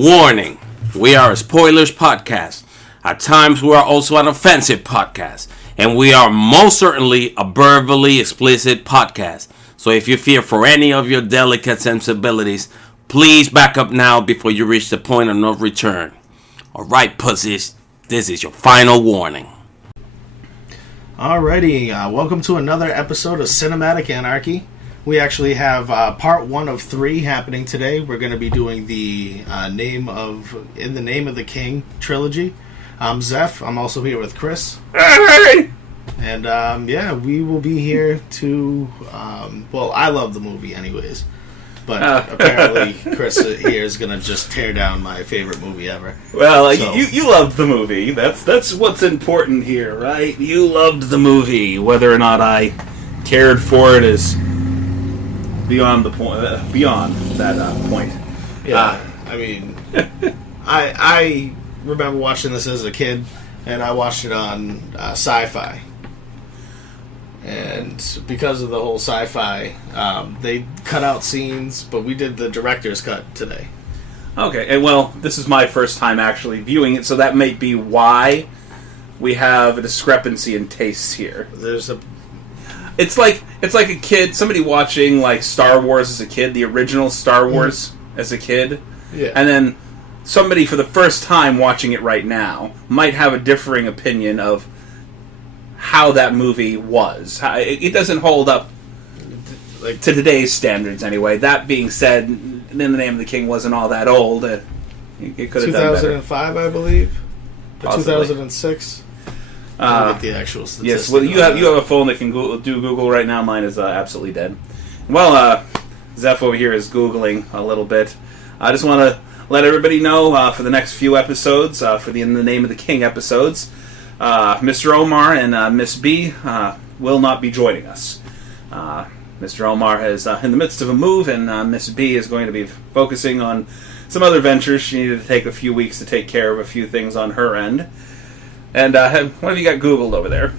Warning, we are a spoilers podcast. At times we are also an offensive podcast. And we are most certainly a verbally explicit podcast. So if you fear for any of your delicate sensibilities, please back up now before you reach the point of no return. Alright, pussies, this is your final warning. Alrighty, welcome to another episode of Cinematic Anarchy. We actually have part 1 of 3 happening today. We're going to be doing the In the Name of the King trilogy. I'm Zeph. I'm also here with Chris. Hey! And we will be here to. I love the movie, anyways. But apparently, Chris here is going to just tear down my favorite movie ever. Well, so. you loved the movie. That's what's important here, right? You loved the movie. Whether or not I cared for it is beyond the point. Beyond that point. Yeah, I mean, I remember watching this as a kid, and I watched it on Sci-Fi. And because of the whole Sci-Fi, they cut out scenes, but we did the director's cut today. Okay, and well, this is my first time actually viewing it, so that may be why we have a discrepancy in tastes here. It's like a kid, somebody watching like Star Wars as a kid, the original Star Wars as a kid, yeah, and then somebody for the first time watching it right now might have a differing opinion of how that movie was. It doesn't hold up like to today's standards anyway. That being said, In the Name of the King wasn't all that old. It could have done better. 2005, I believe. Or 2006. Get the actual statistics. Yes, well, you have a phone that can do Google right now. Mine is absolutely dead. Well, Zeph over here is Googling a little bit. I just want to let everybody know for the next few episodes, for the In the Name of the King episodes, Mr. Omar and Miss B will not be joining us. Mr. Omar is in the midst of a move, and Miss B is going to be focusing on some other ventures. She needed to take a few weeks to take care of a few things on her end. And what have you got Googled over there?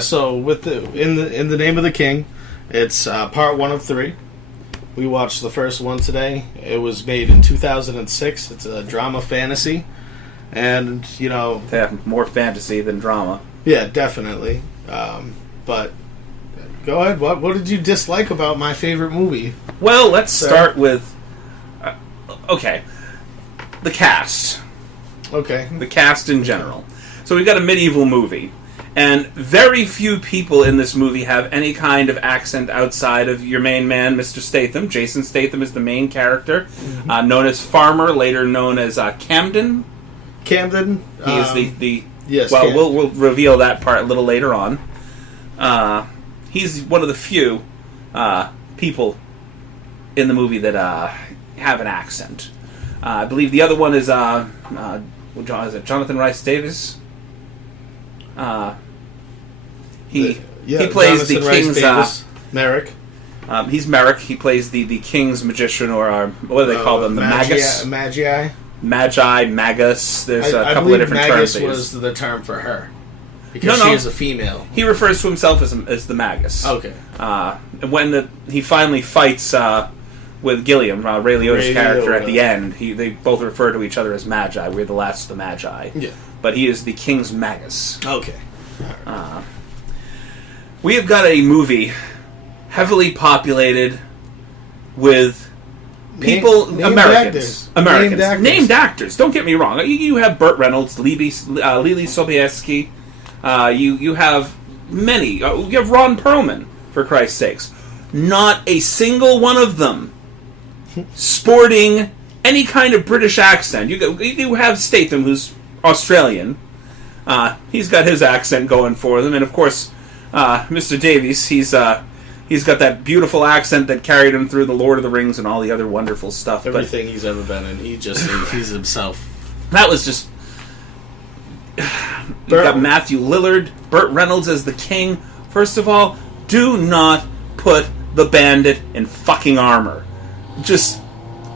So with In the Name of the King, it's part 1 of 3. We watched the first one today. It was made in 2006. It's a drama fantasy. And, Yeah, more fantasy than drama. Yeah, definitely. But go ahead. What did you dislike about my favorite movie? Well, let's start with... the cast. Okay. The cast in general. So we've got a medieval movie. And very few people in this movie have any kind of accent outside of your main man, Mr. Statham. Jason Statham is the main character, known as Farmer, later known as Camden. Camden. He is the yes. Well, we'll reveal that part a little later on. He's one of the few people in the movie that have an accent. I believe the other one is Jonathan Rhys Davies. He plays Jonathan the king's Merrick. He's Merrick. He plays the king's magician, or what do they call them? The magus, magus. There's a couple of different terms. Magus was the term for her because she is a female. He refers to himself as the magus. Okay. When he finally fights with Gilliam, Ray Liotta's character, at the end, they both refer to each other as magi. We're the last of the magi. Yeah. But he is the king's magus. Okay. We have got a movie heavily populated with people, Americans. Named actors. Don't get me wrong. You have Burt Reynolds, Lily Sobieski. You have many. You have Ron Perlman, for Christ's sakes. Not a single one of them sporting any kind of British accent. You have Statham, who's Australian. He's got his accent going for them, and of course, Mr. Davies. He's got that beautiful accent that carried him through the Lord of the Rings and all the other wonderful stuff. Everything he's ever been in, he's himself. That was just. You've got Matthew Lillard, Burt Reynolds as the king. First of all, do not put the bandit in fucking armor. Just,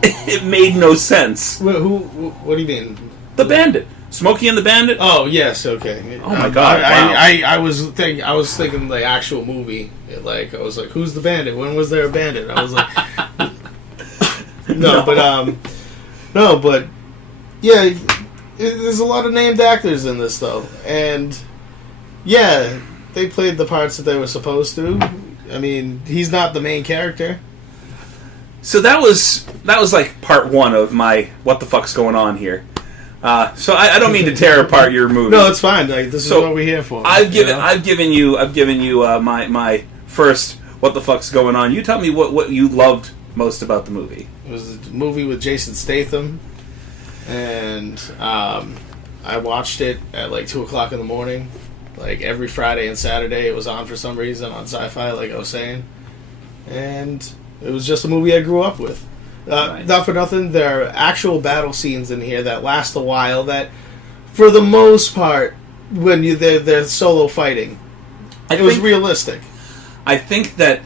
it made no sense. What do you mean? The bandit. Smokey and the Bandit? Oh, yes, okay. Oh my god, wow. I was thinking the actual movie. I was like, who's the bandit? When was there a bandit? I was like... No, but No, but yeah, there's a lot of named actors in this though, and yeah, they played the parts that they were supposed to. I mean, he's not the main character. So that was like part one of my what the fuck's going on here. So I don't mean to tear apart your movie. No, it's fine. Like, this is what we're here for. I've given you my first what the fuck's going on. You tell me what you loved most about the movie. It was a movie with Jason Statham, and I watched it at like 2:00 in the morning. Like every Friday and Saturday, it was on for some reason on Sci-Fi, like I was saying, and it was just a movie I grew up with. Nice. Not for nothing, there are actual battle scenes in here that last a while. That, for the most part, when they're solo fighting, it was realistic. I think that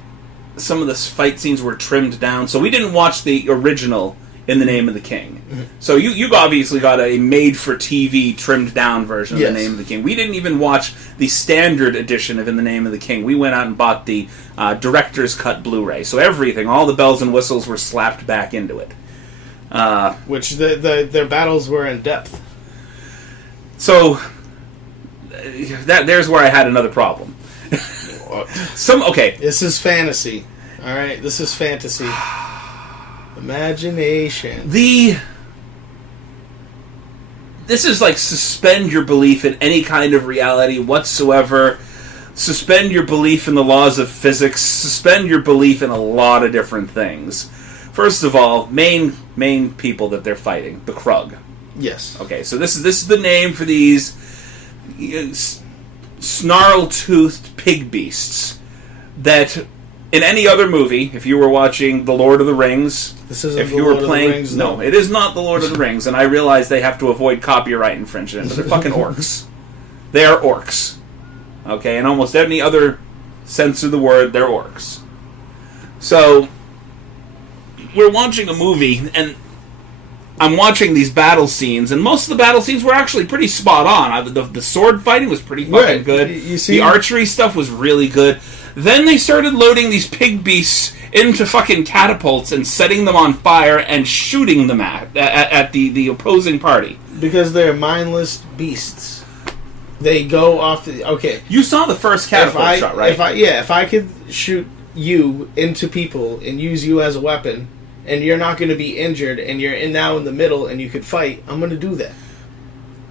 some of the fight scenes were trimmed down, so we didn't watch the original In the Name of the King. Mm-hmm. So you obviously got a made-for-TV, trimmed-down version of The Name of the King. We didn't even watch the standard edition of In the Name of the King. We went out and bought the Director's Cut Blu-ray. So everything, all the bells and whistles were slapped back into it. Which their battles were in depth. So there's where I had another problem. This is fantasy. All right, this is fantasy. Imagination. This is like suspend your belief in any kind of reality whatsoever. Suspend your belief in the laws of physics. Suspend your belief in a lot of different things. First of all, main people that they're fighting, the Krug. Yes. Okay, so this is the name for these snarl-toothed pig beasts that in any other movie, if you were watching The Lord of the Rings, if you were playing, no, it is not The Lord of the Rings, and I realize they have to avoid copyright infringement, but they're fucking orcs. They are orcs. Okay, in almost any other sense of the word, they're orcs. So we're watching a movie, and I'm watching these battle scenes, and most of the battle scenes were actually pretty spot on. The sword fighting was pretty fucking good. You see, the archery stuff was really good. Then they started loading these pig beasts into fucking catapults and setting them on fire and shooting them at the opposing party. Because they're mindless beasts. They go off the... Okay. You saw the first catapult shot, right? If I could shoot you into people and use you as a weapon, and you're not going to be injured, and you're now in the middle, and you could fight, I'm going to do that.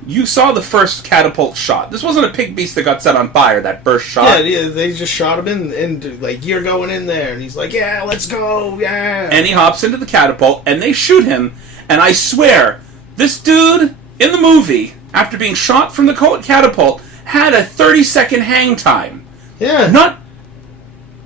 You saw the first catapult shot. This wasn't a pig beast that got set on fire, that first shot. Yeah, they just shot him in, and like, you're going in there, and he's like, yeah, let's go, yeah. And he hops into the catapult, and they shoot him, and I swear, this dude, in the movie, after being shot from the catapult, had a 30-second hang time. Yeah.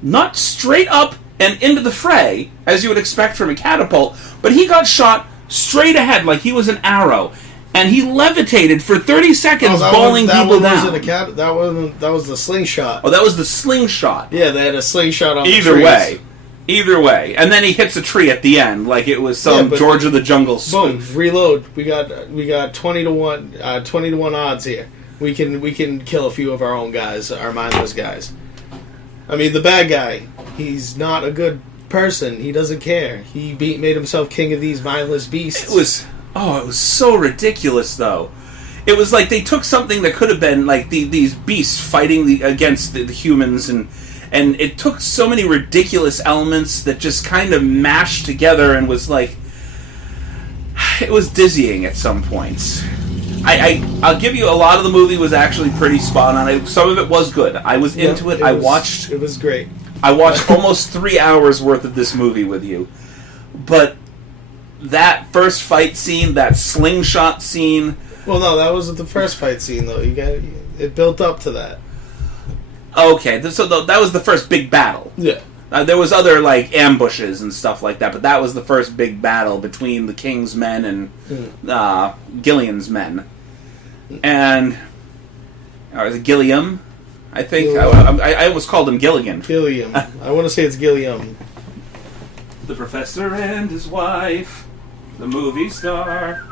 Not straight up and into the fray, as you would expect from a catapult, but he got shot straight ahead like he was an arrow. And he levitated for 30 seconds, bowling people down. That was the slingshot. Oh, that was the slingshot. Yeah, they had a slingshot on the trees. Either way. And then he hits a tree at the end, like it was some George of the Jungle spoof. Boom, reload. We got 20 to 1 odds here. We can kill a few of our own guys, our mindless guys. I mean, the bad guy, he's not a good person. He doesn't care. He made himself king of these mindless beasts. It was so ridiculous, though. It was like they took something that could have been like these beasts fighting against the humans, and it took so many ridiculous elements that just kind of mashed together and was like... It was dizzying at some points. I'll give you a lot of the movie was actually pretty spot on. Some of it was good. I was into it. It was great. I watched almost 3 hours worth of this movie with you. But that first fight scene, that slingshot scene... Well, no, that wasn't the first fight scene, though. It built up to that. Okay, so that was the first big battle. Yeah. There was other, like, ambushes and stuff like that, but that was the first big battle between the King's men and Gillian's men. And... Or is it Gilliam? I think. I always called him Gilligan. Gilliam. I want to say it's Gilliam. The Professor and his wife... The movie star.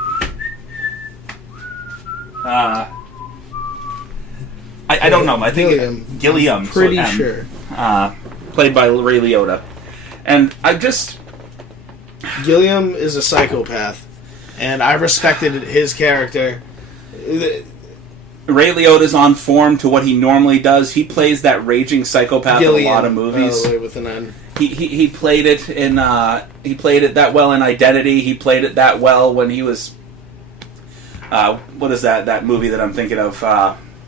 I don't know. I think Gilliam. Pretty sure. Played by Ray Liotta. And I just... Gilliam is a psychopath. And I respected his character. Ray Liotta's on form to what he normally does. He plays that raging psychopath in a lot of movies. With an N. He played it in he played it that well in Identity. He played it that well when he was what is that movie that I'm thinking of?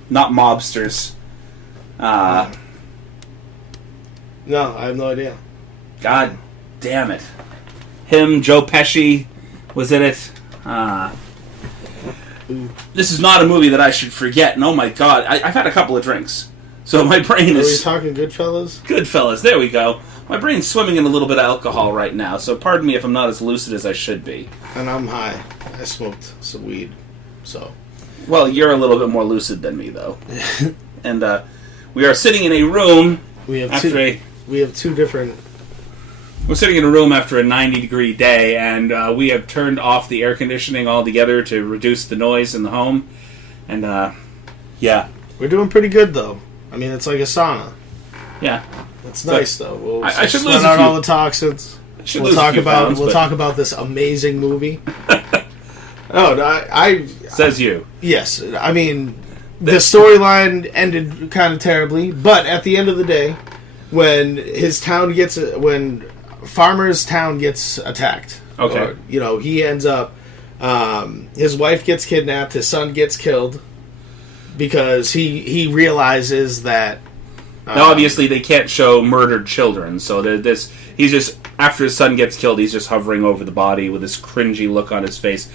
Not Mobsters. No, I have no idea. God damn it! Him, Joe Pesci was in it. This is not a movie that I should forget. And oh my god, I've had a couple of drinks, so my brain is. Are we talking Goodfellas? Goodfellas, there we go. My brain's swimming in a little bit of alcohol right now, so pardon me if I'm not as lucid as I should be. And I'm high. I smoked some weed, so. Well, you're a little bit more lucid than me, though. And we are sitting in a room. We have two different. We're sitting in a room after a 90-degree day, and we have turned off the air conditioning altogether to reduce the noise in the home. And yeah, we're doing pretty good though. I mean, it's like a sauna. Yeah, it's nice though. We'll I should sweat out all the toxins. We'll talk about this amazing movie. I says you. Yes, I mean the storyline ended kind of terribly, but at the end of the day, when Farmer's town gets attacked, okay, or, he ends up, his wife gets kidnapped, his son gets killed because he realizes that. Now, obviously, they can't show murdered children, so he's just, after his son gets killed, he's just hovering over the body with this cringy look on his face.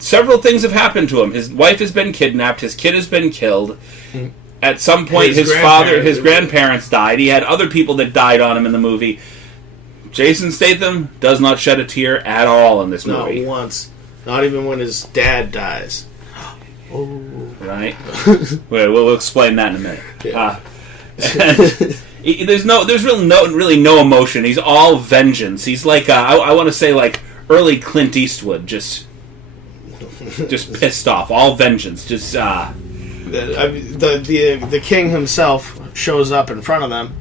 Several things have happened to him. His wife has been kidnapped, his kid has been killed. At some point, his grandparents died. He had other people that died on him in the movie. Jason Statham does not shed a tear at all in this movie. Not once. Not even when his dad dies. Oh. Right? We'll explain that in a minute. Yeah. There's really no emotion. He's all vengeance. He's like I want to say like early Clint Eastwood, just pissed off. All vengeance. Just the king himself shows up in front of them,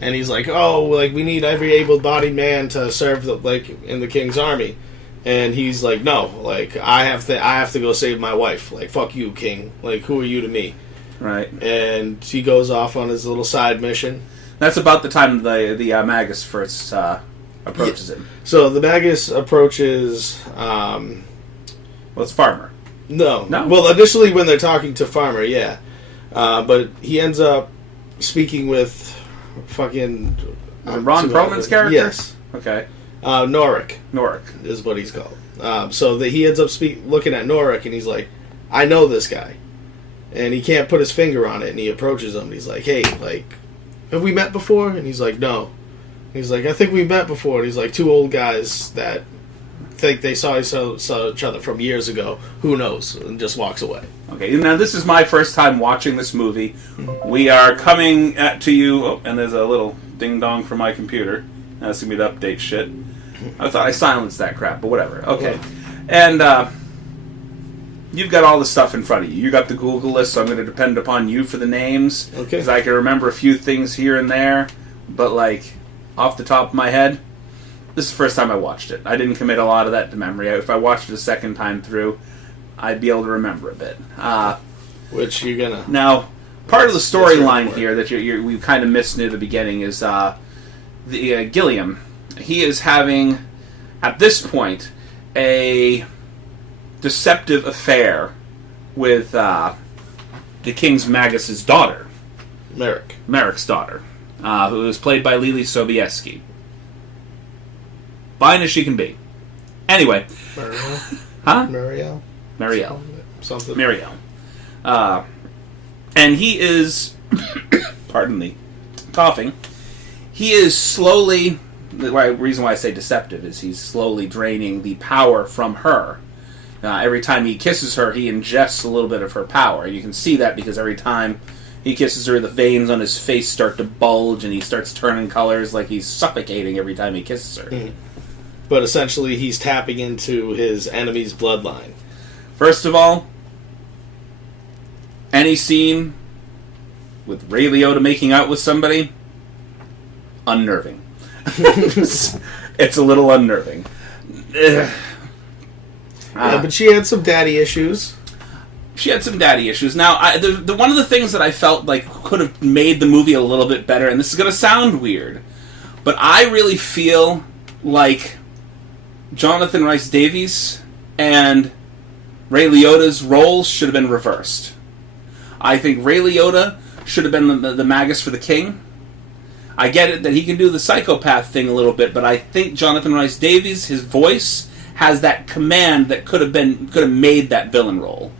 and he's like, "Oh, like we need every able-bodied man to serve in the king's army." And he's like, "No, like I have to go save my wife. Like fuck you, king. Like who are you to me?" Right. And he goes off on his little side mission. That's about the time the Magus first approaches him. So the Magus approaches. It's Farmer. No. Well, initially when they're talking to Farmer, yeah. But he ends up speaking with fucking Ron Perlman's character. Yes. Okay. Norik. Norik is what he's called. So that he ends up looking at Norik, and he's like, "I know this guy." And he can't put his finger on it, and he approaches him, and he's like, "Hey, like, have we met before?" And he's like, "No." He's like, "I think we met before." And he's like, "Two old guys that think they saw each other from years ago. Who knows?" And just walks away. Okay, now this is my first time watching this movie. We are coming to you, and there's a little ding-dong from my computer. Asking me to update shit. I thought I silenced that crap, but whatever. Okay. And, you've got all the stuff in front of you. You got the Google list, so I'm going to depend upon you for the names. Okay. Because I can remember a few things here and there, but, like, off the top of my head, this is the first time I watched it. I didn't commit a lot of that to memory. If I watched it a second time through, I'd be able to remember a bit. Which you're going to... Now, part of the storyline here that we kind of missed near the beginning is Gilliam. He is having, at this point, a deceptive affair with the King's Magus's daughter, Merrick's daughter, who is played by Lily Sobieski. Fine as she can be. Anyway, Marielle, something. Marielle, and he is, pardon me, coughing. He is slowly. The reason why I say deceptive is he's slowly draining the power from her. Every time he kisses her, he ingests a little bit of her power. You can see that because every time he kisses her, the veins on his face start to bulge and he starts turning colors like he's suffocating every time he kisses her. Mm-hmm. But essentially, he's tapping into his enemy's bloodline. First of all, any scene with Ray Liotta making out with somebody, unnerving. It's a little unnerving. Yeah, but she had some daddy issues. She had some daddy issues. Now, one of the things that I felt like could have made the movie a little bit better, and this is going to sound weird, but I really feel like Jonathan Rhys-Davies and Ray Liotta's roles should have been reversed. I think Ray Liotta should have been the Magus for the King. I get it that he can do the psychopath thing a little bit, but I think Jonathan Rhys-Davies, his voice, has that command that could have made that villain role.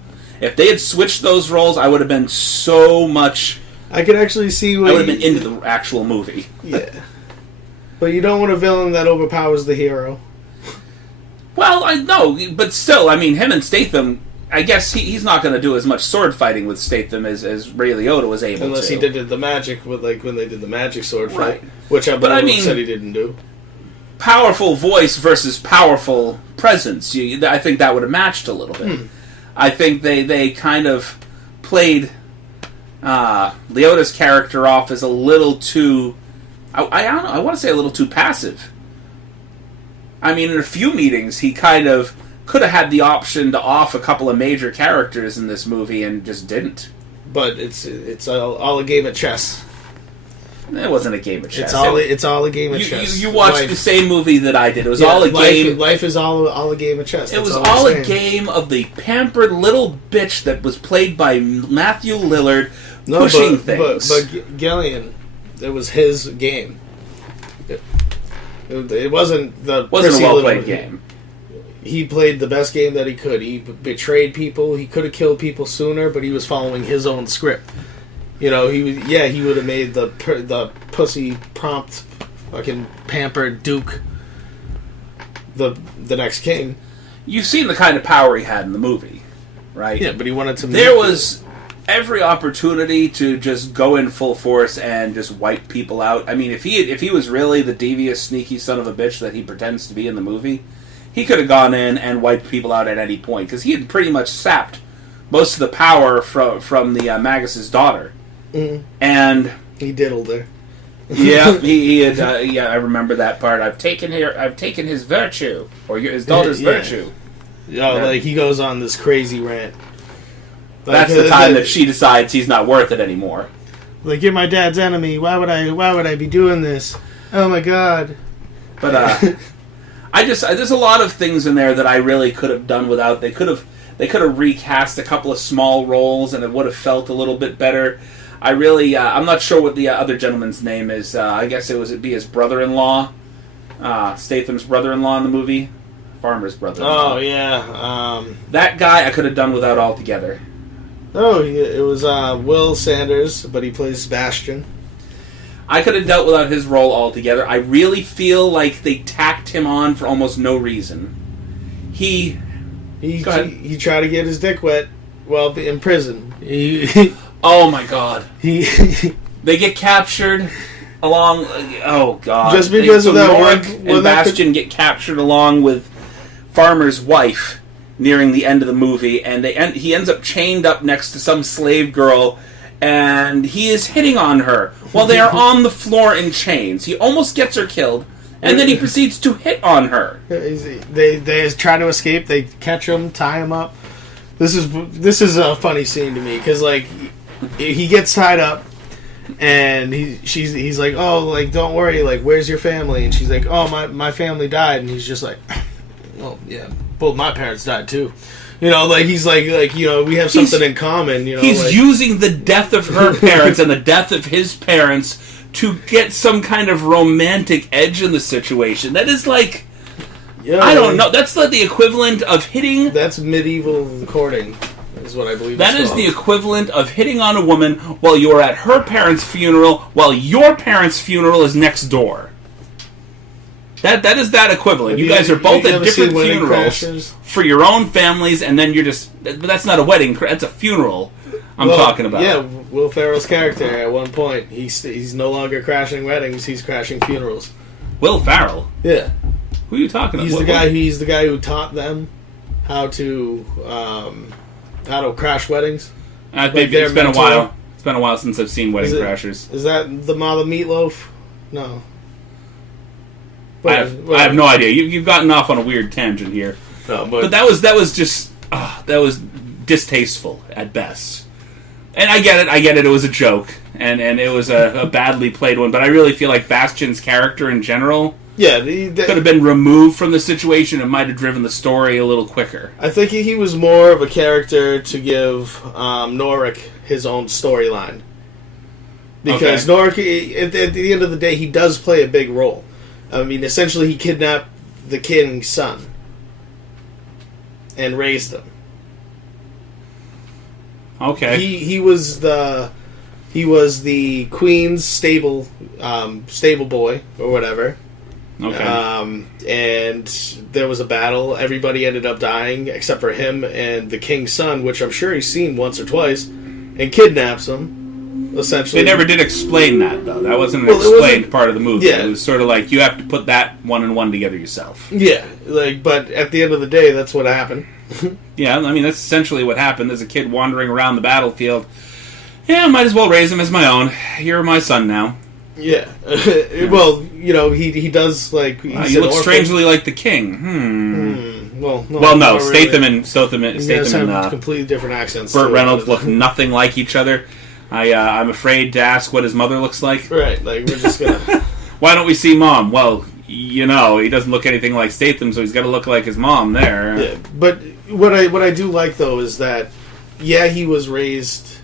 If they had switched those roles, I would have been so much... I could actually see... I would have been into the actual movie. Yeah. But you don't want a villain that overpowers the hero. Well, I know, but still, I mean, him and Statham... I guess he's not going to do as much sword fighting with Statham as Ray Liotta was able Unless to. Unless he did the magic, with when they did the magic sword fight. Right. Which I mean, said he didn't do. Powerful voice versus powerful presence. I think that would have matched a little bit. I think they kind of played Liotta's character off as a little too... I don't know, I want to say a little too passive. I mean, in a few meetings, he kind of... could have had the option to off a couple of major characters in this movie and just didn't. But it's all a game of chess. It wasn't a game of chess. It's all a game of chess. You watched the same movie that I did. It was all a game. Life is all a game of chess. It was all a game of the pampered little bitch that was played by Matthew Lillard pushing things. But Gillian, it was his game. It wasn't the... wasn't a well-played game. He played the best game that he could. He betrayed people. He could have killed people sooner, but he was following his own script. You know, he would have made the pussy prompt, fucking pampered Duke the next king. You've seen the kind of power he had in the movie, right? Yeah, but he wanted to. There was every opportunity to just go in full force and just wipe people out. I mean, if he was really the devious, sneaky son of a bitch that he pretends to be in the movie, he could have gone in and wiped people out at any point, because he had pretty much sapped most of the power from the Magus's daughter. Mm. And he diddled her. Yeah, he had. I remember that part. I've taken his virtue, or his daughter's virtue. Yeah, like he goes on this crazy rant. Like, that's the time that she decides he's not worth it anymore. Like, you're my dad's enemy. Why would I be doing this? Oh my god. But there's a lot of things in there that I really could have done without. They could have recast a couple of small roles, and it would have felt a little bit better. I really, I'm not sure what the other gentleman's name is. I guess it'd be his brother-in-law, Statham's brother-in-law in the movie, Farmer's brother-in-law. Oh yeah, that guy I could have done without altogether. Oh, it was Will Sanders, but he plays Sebastian. I could have dealt without his role altogether. I really feel like they tacked him on for almost no reason. He tried to get his dick wet while in prison. Oh my god. They get captured along... Oh god. Just because of that Rourke and Bastian get captured along with Farmer's wife nearing the end of the movie, and he ends up chained up next to some slave girl, and he is hitting on her while they are on the floor in chains. He almost gets her killed, and then he proceeds to hit on her. They try to escape. They catch him, tie him up. This is a funny scene to me, because like he gets tied up, and he's like, oh, like, don't worry, like, where's your family? And she's like, oh, my family died. And he's just like, oh yeah, both my parents died too. You know, like, he's like, you know, we have something in common. You know, he's like, using the death of her parents and the death of his parents to get some kind of romantic edge in the situation. That is like, I don't know. That's like the equivalent of hitting. That's medieval courting, is what I believe. That is the equivalent of hitting on a woman while you're at her parents' funeral, while your parents' funeral is next door. That is that equivalent. You guys are both at different funerals for your own families, and then you're just... That's not a wedding. That's a funeral I'm talking about. Yeah, Will Ferrell's character, at one point, he's no longer crashing weddings, he's crashing funerals. Will Ferrell? Yeah. Who are you talking about? He's the guy who taught them how to crash weddings. It's been a while. It's been a while since I've seen Wedding Crashers. Is that the Mama Meatloaf? No. I have no idea. You've gotten off on a weird tangent here. No, but that was just that was distasteful at best. And I get it. It was a joke, and it was a badly played one. But I really feel like Bastian's character in general, could have been removed from the situation. It might have driven the story a little quicker. I think he was more of a character to give Norik his own storyline. Because Norik, at the end of the day, he does play a big role. I mean, essentially, he kidnapped the king's son and raised him. Okay. He was the queen's stable boy or whatever. Okay. And there was a battle. Everybody ended up dying except for him and the king's son, which I'm sure he's seen once or twice, and kidnaps him. Essentially, they never did explain that though. That wasn't an explained part of the movie. Yeah. It was sort of like you have to put that one and one together yourself. Yeah, but at the end of the day, that's what happened. Yeah, I mean that's essentially what happened. There's a kid wandering around the battlefield. Yeah, might as well raise him as my own. You're my son now. Yeah. Well, he does like. You look strangely like the king. Well, no. Statham and have completely different accents. Burt Reynolds look nothing like each other. I'm afraid to ask what his mother looks like. Right, like we're just gonna. Why don't we see Mom? Well, he doesn't look anything like Statham, so he's got to look like his mom there. Yeah, but what I do like though is that, he was raised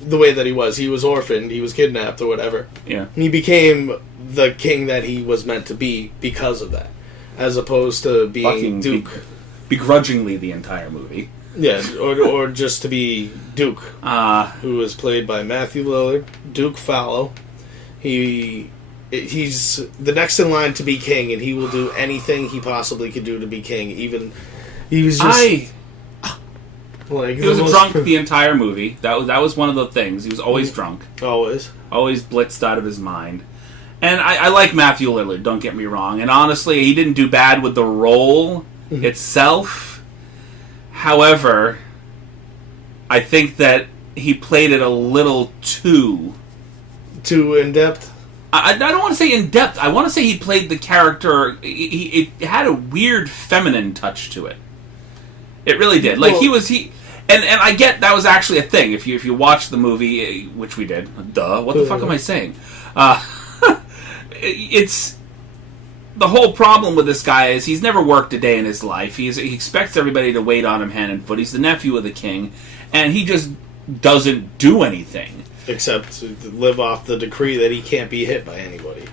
the way that he was. He was orphaned. He was kidnapped or whatever. Yeah, he became the king that he was meant to be because of that, as opposed to being Duke. Begrudgingly the entire movie. Yeah, or just to be Duke, who was played by Matthew Lillard, Duke Fallow. He's the next in line to be king, and he will do anything he possibly could do to be king. Even he was just he was drunk the entire movie. That was one of the things. He was always drunk, always blitzed out of his mind. And I like Matthew Lillard. Don't get me wrong. And honestly, he didn't do bad with the role itself. However, I think that he played it a little too in depth. I don't want to say in depth. I want to say he played the character. It had a weird feminine touch to it. It really did. Like and I get that was actually a thing. If you watch the movie, which we did, what the fuck am I saying? It's. The whole problem with this guy is he's never worked a day in his life. He expects everybody to wait on him hand and foot. He's the nephew of the king, and he just doesn't do anything. Except to live off the decree that he can't be hit by anybody.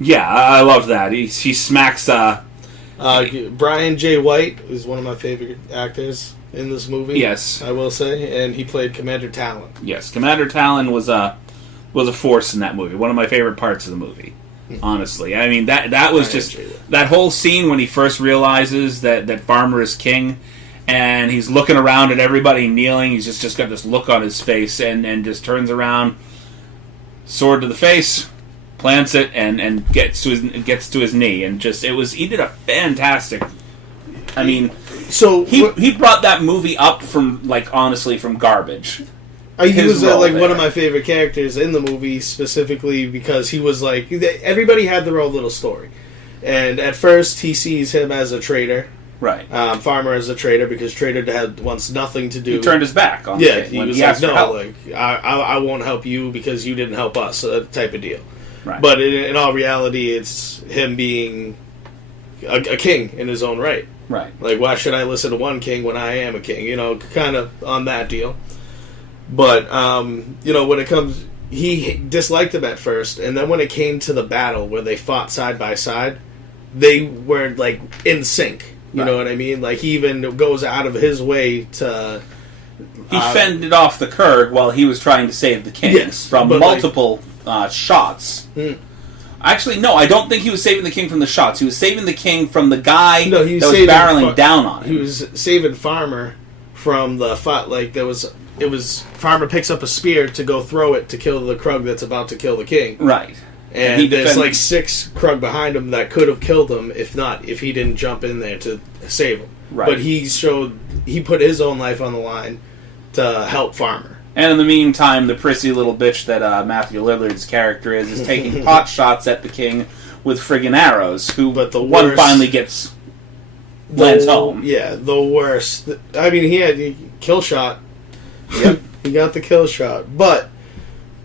Yeah, I love that. He smacks... Brian J. White is one of my favorite actors in this movie. Yes. I will say, and he played Commander Talon. Yes, Commander Talon was a force in that movie. One of my favorite parts of the movie. Honestly, I mean that was just that whole scene when he first realizes that Farmer is king, and he's looking around at everybody kneeling. He's just got this look on his face, and just turns around, sword to the face, plants it, and gets to his knee, and he did a fantastic. I mean, so he brought that movie up from from garbage. He was one of my favorite characters in the movie, specifically because he was everybody had their own little story, and at first he sees him as a traitor, right? Farmer as a traitor because traitor wants nothing to do. He turned his back on. Yeah, he was like, no, I won't help you because you didn't help us, type of deal. Right. But in all reality, it's him being a king in his own right. Right. Like, why should I listen to one king when I am a king? Kind of on that deal. But, when it comes... He disliked him at first, and then when it came to the battle where they fought side by side, they were, in sync. You know what I mean? He even goes out of his way to... He fended off the Kurg while he was trying to save the king from multiple shots. Actually, no, I don't think he was saving the king from the shots. He was saving the king from the guy that was barreling down on him. He was saving Farmer from the fight. It was Farmer picks up a spear to go throw it to kill the Krug that's about to kill the king. Right. And there's 6 Krug behind him that could have killed him if he didn't jump in there to save him. Right. But he put his own life on the line to help Farmer. And in the meantime, the prissy little bitch that Matthew Lillard's character is taking pot shots at the king with friggin' arrows. One finally gets lands home. Yeah, the worst. I mean, he had kill shot. Yep, he got the kill shot, but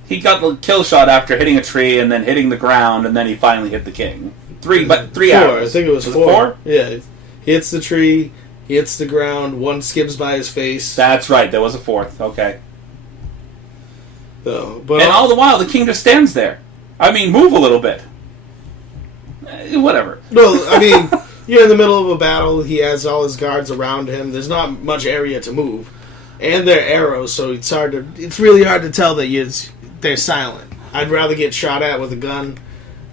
he got the kill shot after hitting a tree and then hitting the ground, and then he finally hit the king. Three four, hours. I think it was 4. It 4? Yeah, he hits the tree, he hits the ground, one skims by his face. That's right. There was a 4th. Okay. So, but and all the while, the king just stands there. I mean, move a little bit. Whatever. No, I mean, you're in the middle of a battle. He has all his guards around him. There's not much area to move, and they're arrows, so it's really hard to tell that they're silent. I'd rather get shot at with a gun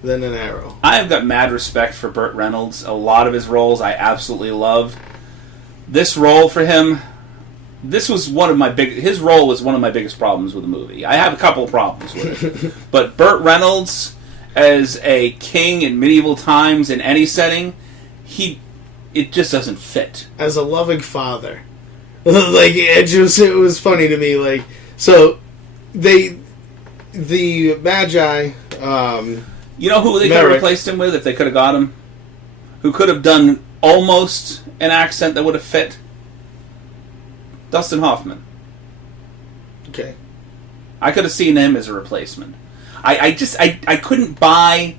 than an arrow. I have got mad respect for Burt Reynolds. A lot of his roles I absolutely loved. This role for him, his role was one of my biggest problems with the movie. I have a couple of problems with it, but Burt Reynolds as a king in medieval times in any setting, it just doesn't fit. As a loving father, like it was funny to me. Like, so the Magi. You know who they could have replaced him with if they could have got him? Who could have done almost an accent that would have fit? Dustin Hoffman. Okay. I could have seen him as a replacement. I couldn't buy.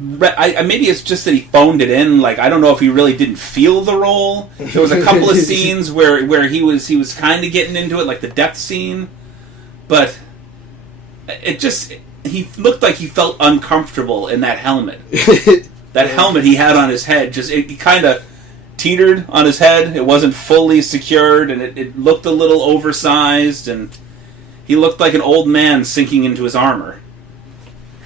Maybe it's just that he phoned it in. Like, I don't know if he really didn't feel the role. There was a couple of scenes where he was kind of getting into it, like the death scene, but he looked like he felt uncomfortable in that helmet. That helmet he had on his head, it kind of teetered on his head. It wasn't fully secured, and it looked a little oversized, and he looked like an old man sinking into his armor.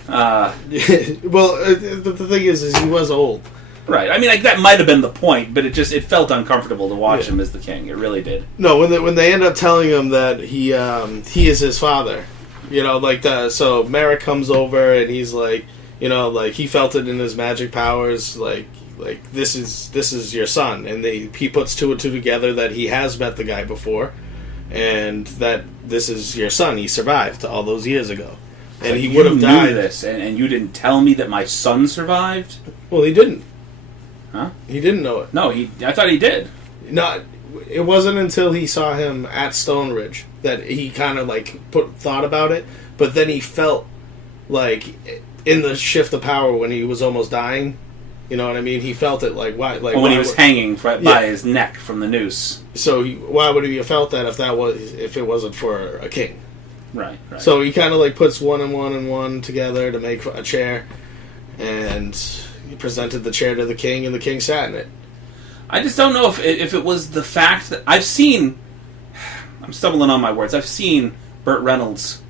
Well, the thing is he was old. Right. I mean, like, that might have been the point, but it felt uncomfortable to watch him as the king. It really did. No, when they end up telling him that he is his father, so Merrick comes over and he's like, he felt it in his magic powers, like this is your son, and he puts 2 and 2 together that he has met the guy before, and that this is your son. He survived all those years ago. And he would have died. This, and you didn't tell me that my son survived? Well, he didn't. Huh? He didn't know it. No, I thought he did. No, it wasn't until he saw him at Stone Ridge that he kind of thought about it. But then he felt like in the shift of power when he was almost dying. You know what I mean? He felt it like why? Like when he was hanging by his neck from the noose. So why would he have felt that if it wasn't for a king? Right. So he kind of puts 1 and 1 and 1 together to make a chair, and he presented the chair to the king, and the king sat in it. I just don't know if it was the fact that I'm stumbling on my words. I've seen Burt Reynolds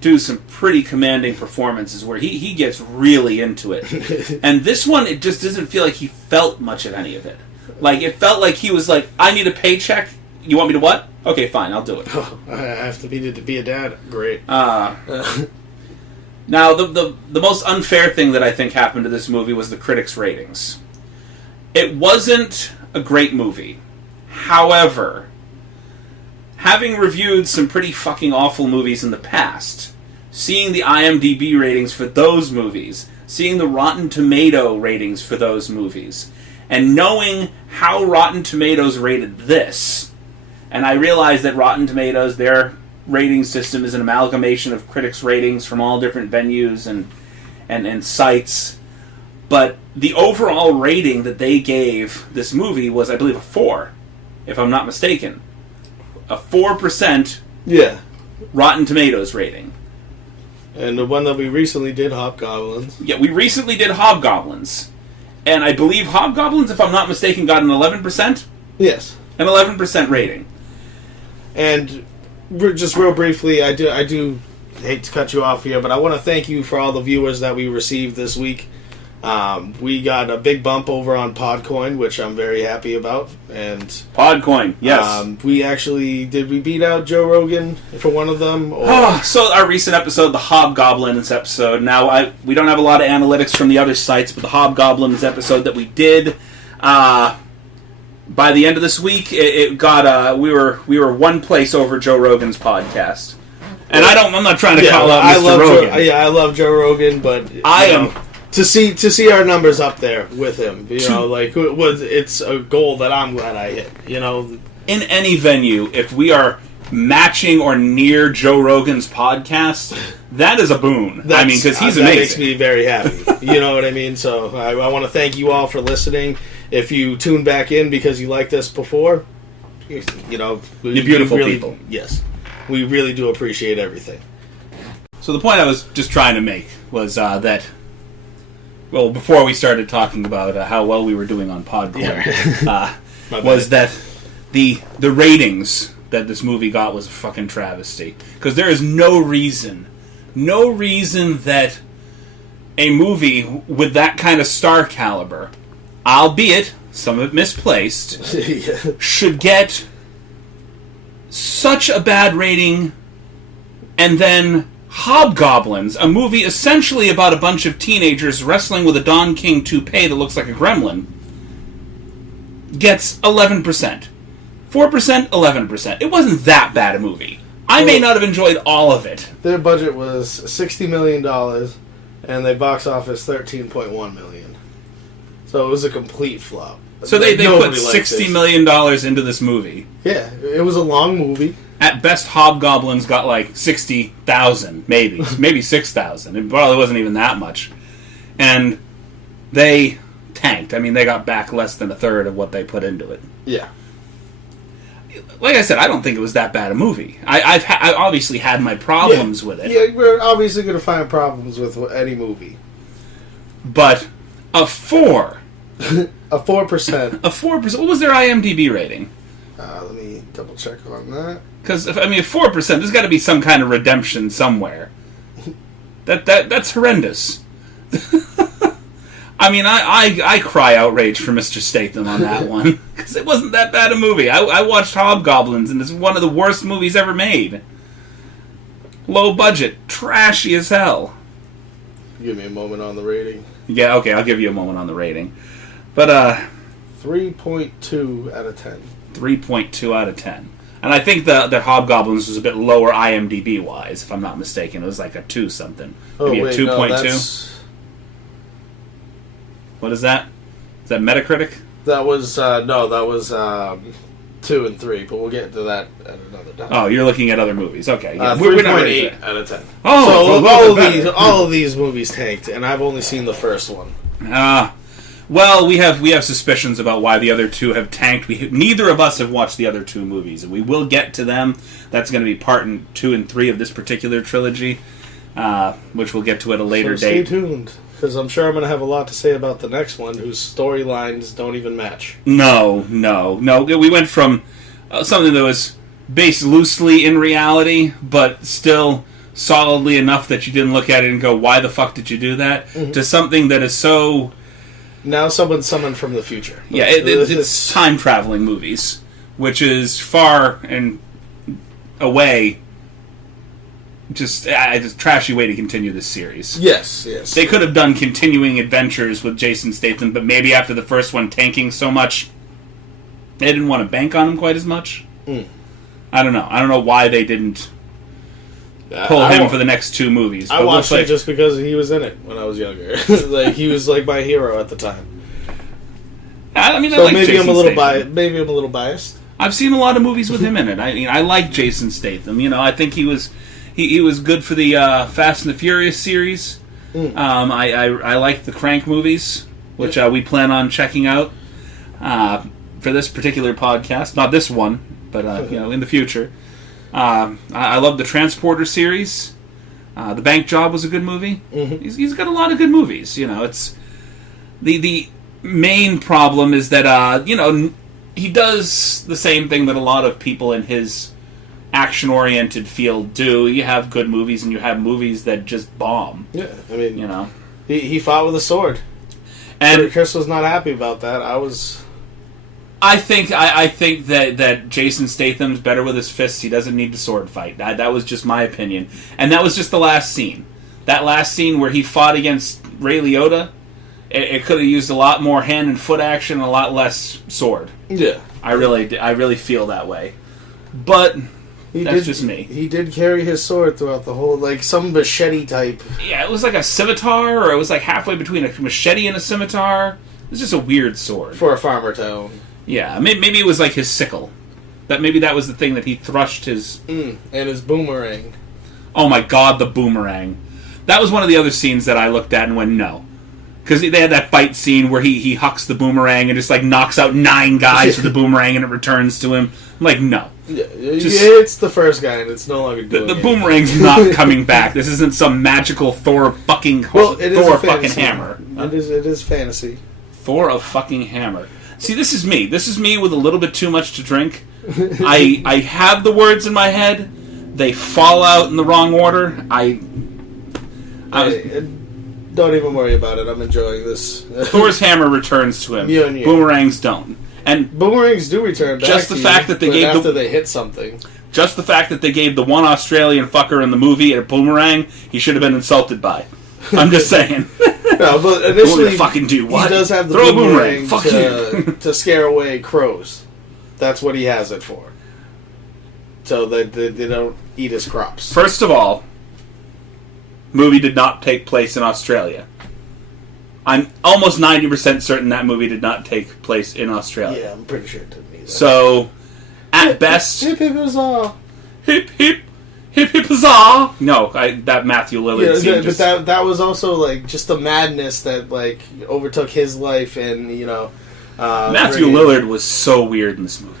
do some pretty commanding performances where he gets really into it, and this one it just doesn't feel like he felt much of any of it. Like, it felt like he was like, I need a paycheck. You want me to what? Okay, fine, I'll do it. Oh, I have to be a dad. Great. Now, the most unfair thing that I think happened to this movie was the critics' ratings. It wasn't a great movie. However, having reviewed some pretty fucking awful movies in the past, seeing the IMDb ratings for those movies, seeing the Rotten Tomato ratings for those movies, and knowing how Rotten Tomatoes rated this, and I realize that Rotten Tomatoes, their rating system is an amalgamation of critics' ratings from all different venues and sites. But the overall rating that they gave this movie was, I believe, a 4, if I'm not mistaken. A 4% Rotten Tomatoes rating. And the one that we recently did, Hobgoblins. Yeah, we recently did Hobgoblins. And I believe Hobgoblins, if I'm not mistaken, got an 11%? Yes. An 11% rating. And just real briefly, I do hate to cut you off here, but I want to thank you for all the viewers that we received this week. We got a big bump over on Podcoin, which I'm very happy about. And Podcoin, yes. We beat out Joe Rogan for one of them? So our recent episode, the Hobgoblins episode. Now, we don't have a lot of analytics from the other sites, but the Hobgoblins episode that we did, by the end of this week, it got we were one place over Joe Rogan's podcast, and I'm not trying to call out Mr. Rogan. I love Joe Rogan, but to see our numbers up there with him, it's a goal that I'm glad I hit. In any venue, if we are matching or near Joe Rogan's podcast, that is a boon. Because he's amazing. That makes me very happy. You know what I mean? So I want to thank you all for listening. If you tuned back in because you liked us before, you're beautiful people. Yes, we really do appreciate everything. So the point I was just trying to make was that, well, before we started talking about how well we were doing on Podcorn, was that the ratings that this movie got was a fucking travesty. Because there is no reason that a movie with that kind of star caliber, albeit some of it misplaced, should get such a bad rating. And then Hobgoblins, a movie essentially about a bunch of teenagers wrestling with a Don King toupee that looks like a gremlin, gets 11%. 4%, 11%. It wasn't that bad a movie. I may not have enjoyed all of it. Their budget was $60 million, and they box office $13.1 million. So it was a complete flop. So they put $60 million into this movie. Yeah, it was a long movie. At best, Hobgoblins got like 60,000, maybe 6,000. It probably wasn't even that much. And they tanked. They got back less than a third of what they put into it. Yeah. Like I said, I don't think it was that bad a movie. I obviously had my problems with it. Yeah, we're obviously going to find problems with any movie. But a 4. A 4%. A 4%. What was their IMDb rating? Let me double check on that. Because, 4%, there's got to be some kind of redemption somewhere. That's horrendous. I cry outrage for Mr. Statham on that one. Because it wasn't that bad a movie. I watched Hobgoblins, and it's one of the worst movies ever made. Low budget. Trashy as hell. Give me a moment on the rating. Yeah, okay, I'll give you a moment on the rating. But, 3.2 out of 10. 3.2 out of 10. And I think that Hobgoblins was a bit lower IMDb-wise, if I'm not mistaken. It was like a 2 something. Maybe a 2.2. What is that? Is that Metacritic? That was, 2 and 3, but we'll get into that at another time. Oh, you're looking at other movies. Okay. Yeah. 3.8 out of 10. Oh, so all of these movies tanked, and I've only seen the first one. Well, we have suspicions about why the other two have tanked. Neither of us have watched the other two movies, and we will get to them. That's going to be part 2 and 3 of this particular trilogy, which we'll get to at a later date. Stay tuned, because I'm sure I'm going to have a lot to say about the next one, whose storylines don't even match. No. We went from something that was based loosely in reality, but still solidly enough that you didn't look at it and go, why the fuck did you do that? Mm-hmm. To something that is so... Now someone's summoned from the future. Yeah, it's time-traveling movies, which is far and away just a trashy way to continue this series. Yes. They could have done continuing adventures with Jason Statham, but maybe after the first one tanking so much, they didn't want to bank on him quite as much. I don't know why they didn't pull him for the next 2 movies. I watched it just because he was in it when I was younger. He was like my hero at the time. I like maybe Jason I'm a little biased. Maybe I'm a little biased. I've seen a lot of movies with him in it. I like Jason Statham. I think he was good for the Fast and the Furious series. I like the Crank movies, which we plan on checking out for this particular podcast. Not this one, but in the future. I love the Transporter series. The Bank Job was a good movie. Mm-hmm. He's got a lot of good movies. It's the main problem is that he does the same thing that a lot of people in his action-oriented field do. You have good movies and you have movies that just bomb. Yeah, he fought with a sword, and Chris was not happy about that. I think that Jason Statham's better with his fists. He doesn't need to sword fight. That was just my opinion. And that was just the last scene. That last scene where he fought against Ray Liotta, it could have used a lot more hand and foot action and a lot less sword. Yeah. I really feel that way. But That's just me. He did carry his sword throughout the whole, like, some machete type. Yeah, it was like a scimitar, or it was like halfway between a machete and a scimitar. It was just a weird sword. For a farmer to own. Yeah, maybe it was like his sickle. Maybe that was the thing that he thrust his... And his boomerang. Oh my god, the boomerang. That was one of the other scenes that I looked at and went, no. Because they had that fight scene where he hucks the boomerang and just, like, knocks out 9 guys with the boomerang and it returns to him. I'm like, no. Yeah, it's the first guy and it's no longer doing the boomerang's not coming back. This isn't some magical Thor fucking hammer. It is fantasy. Thor of fucking hammer. See, this is me. This is me with a little bit too much to drink. I have the words in my head. They fall out in the wrong order. Don't even worry about it. I'm enjoying this. Thor's hammer returns to him. Yeah. Boomerangs don't. And boomerangs do return back just the to fact you, that they gave after they hit something. Just the fact that they gave the one Australian fucker in the movie a boomerang, he should have been insulted by. I'm just saying. No, but initially, fucking do what? He does have the Throw boomerang a boomerang. to scare away crows. That's what he has it for. So that they don't eat his crops. First of all, movie did not take place in Australia. I'm almost 90% certain that movie did not take place in Australia. Yeah, I'm pretty sure it didn't either. So, at best... Hip hip huzzah! Hip hip! Hip hip huzzah! No, that Matthew Lillard scene just... But that was also, like, just the madness that, like, overtook his life and, you know... Matthew Lillard was so weird in this movie.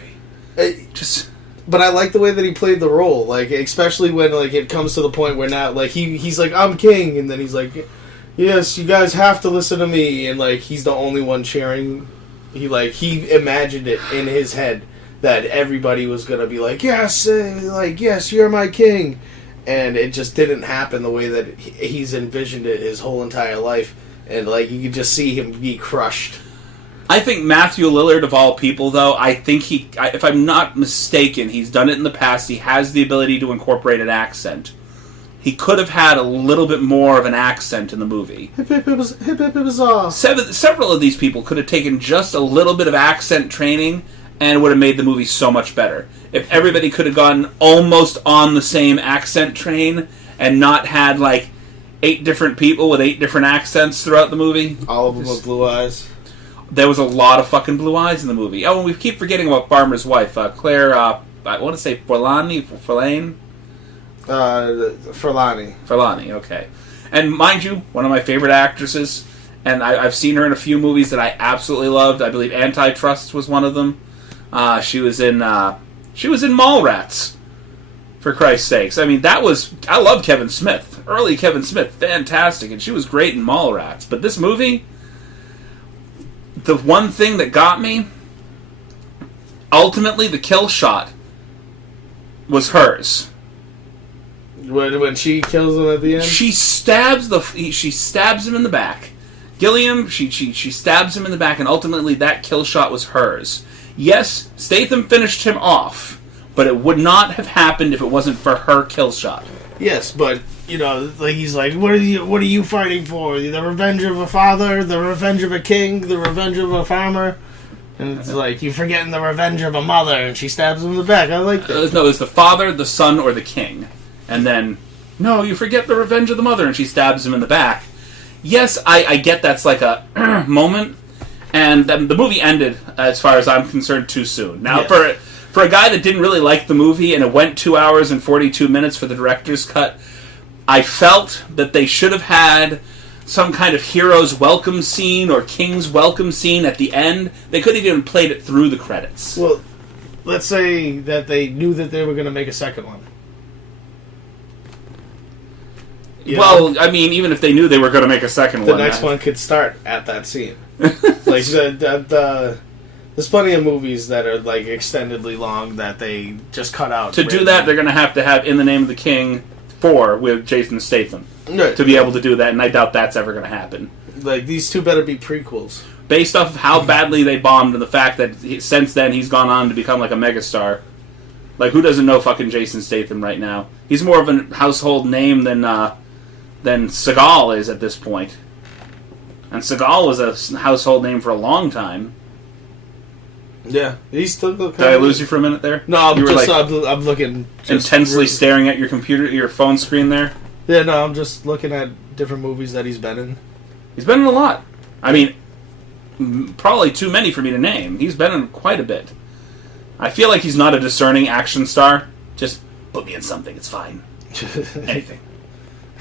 But I like the way that he played the role, like, especially when, like, it comes to the point where now, like, he's like, I'm king, and then he's like, yes, you guys have to listen to me, and, like, he's the only one cheering. He imagined it in his head that everybody was gonna be like, yes, yes, you're my king, and it just didn't happen the way that he's envisioned it his whole entire life, and, like, you could just see him be crushed. I think Matthew Lillard, of all people, though, I think if I'm not mistaken, he's done it in the past. He has the ability to incorporate an accent. He could have had a little bit more of an accent in the movie. Hip hip huzzah. Several of these people could have taken just a little bit of accent training and it would have made the movie so much better. If everybody could have gone almost on the same accent train and not had, like, 8 different people with 8 different accents throughout the movie. All of them with blue eyes. There was a lot of fucking blue eyes in the movie. Oh, and we keep forgetting about Farmer's wife, Claire, I want to say Forlani? Forlani, okay. And mind you, one of my favorite actresses, and I've seen her in a few movies that I absolutely loved. I believe Antitrust was one of them. She was in Mallrats, for Christ's sakes. I mean, I love Kevin Smith. Early Kevin Smith, fantastic, and she was great in Mallrats. But this movie... The one thing that got me, ultimately, the kill shot was hers. When she kills him at the end, she stabs him in the back. Gilliam, she stabs him in the back, and ultimately that kill shot was hers. Yes, Statham finished him off, but it would not have happened if it wasn't for her kill shot. Yes, but. You know, like he's like, what are you fighting for? The revenge of a father, the revenge of a king, the revenge of a farmer, and it's like you're forgetting the revenge of a mother, and she stabs him in the back. I like that. No, it's the father, the son, or the king, and then no, you forget the revenge of the mother, and she stabs him in the back. Yes, I get that's like a moment, and the movie ended, as far as I'm concerned, too soon. Now, for a guy that didn't really like the movie, and it went 2 hours and 42 minutes for the director's cut. I felt that they should have had some kind of hero's welcome scene or king's welcome scene at the end. They could have even played it through the credits. Well, let's say that they knew that they were going to make a second one. Well, I mean, even if they knew they were going to make a second one... The next one could start at that scene. Like, there's plenty of movies that are, like, extendedly long that they just cut out. To do that, they're going to have In the Name of the King... 4 with Jason Statham to be able to do that, and I doubt that's ever going to happen. Like, these two better be prequels. Based off of how badly they bombed and the fact that since then he's gone on to become like a megastar. Like, who doesn't know fucking Jason Statham right now? He's more of a household name than Seagal is at this point. And Seagal was a household name for a long time. Yeah, he's still. Did I lose you for a minute there? No, I'm looking. Intensely staring at your phone screen there? Yeah, no, I'm just looking at different movies that he's been in. He's been in a lot. I mean, probably too many for me to name. He's been in quite a bit. I feel like he's not a discerning action star. Just put me in something, it's fine. Anything.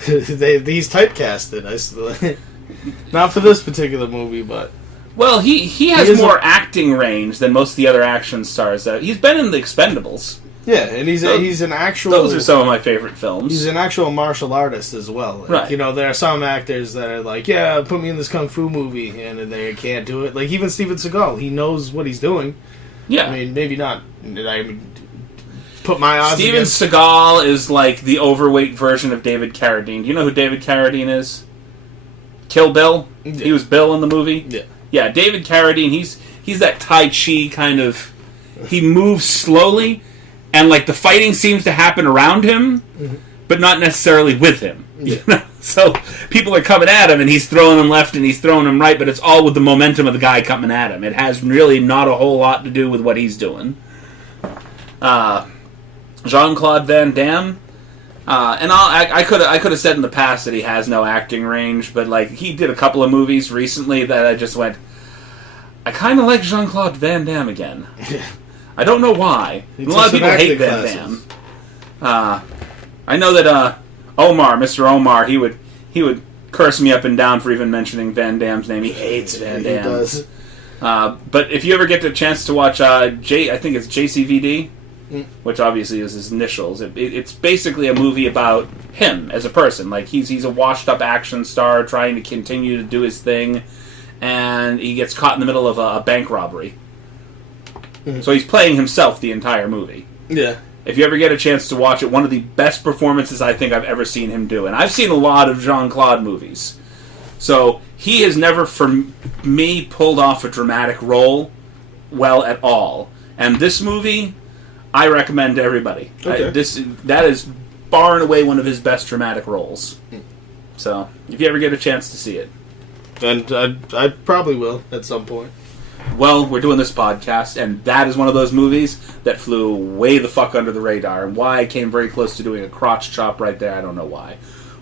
He's typecasted. Not for this particular movie, but... Well, he has more acting range than most of the other action stars. He's been in The Expendables. Yeah, and he's an actual... Those are some of my favorite films. He's an actual martial artist as well. Like, right. You know, there are some actors that are like, yeah, put me in this kung fu movie, and they can't do it. Like, even Steven Seagal, he knows what he's doing. Yeah. I mean, maybe not... put my odds Steven Seagal is like the overweight version of David Carradine. Do you know who David Carradine is? Kill Bill? Yeah. He was Bill in the movie? Yeah. Yeah, David Carradine, he's that Tai Chi kind of... He moves slowly, and like the fighting seems to happen around him, but not necessarily with him. Yeah. You know? So people are coming at him, and he's throwing them left, and he's throwing them right, but it's all with the momentum of the guy coming at him. It has really not a whole lot to do with what he's doing. Jean-Claude Van Damme, and I could have said in the past that he has no acting range, but like he did a couple of movies recently that I just went, I kind of like Jean-Claude Van Damme again. I don't know why. A lot of people hate Van Damme. I know that Mr. Omar, he would curse me up and down for even mentioning Van Damme's name. He hates Van Damme. He does. But if you ever get the chance to watch I think it's JCVD. Which obviously is his initials. It's basically a movie about him as a person. Like he's a washed-up action star trying to continue to do his thing, and he gets caught in the middle of a bank robbery. So he's playing himself the entire movie. Yeah. If you ever get a chance to watch it, one of the best performances I think I've ever seen him do. And I've seen a lot of Jean-Claude movies. So he has never, for me, pulled off a dramatic role well at all. And this movie... I recommend to everybody. Okay. That is far and away one of his best dramatic roles. So, if you ever get a chance to see it. And I probably will at some point. Well, we're doing this podcast, and that is one of those movies that flew way the fuck under the radar. And why I came very close to doing a crotch chop right there, I don't know why.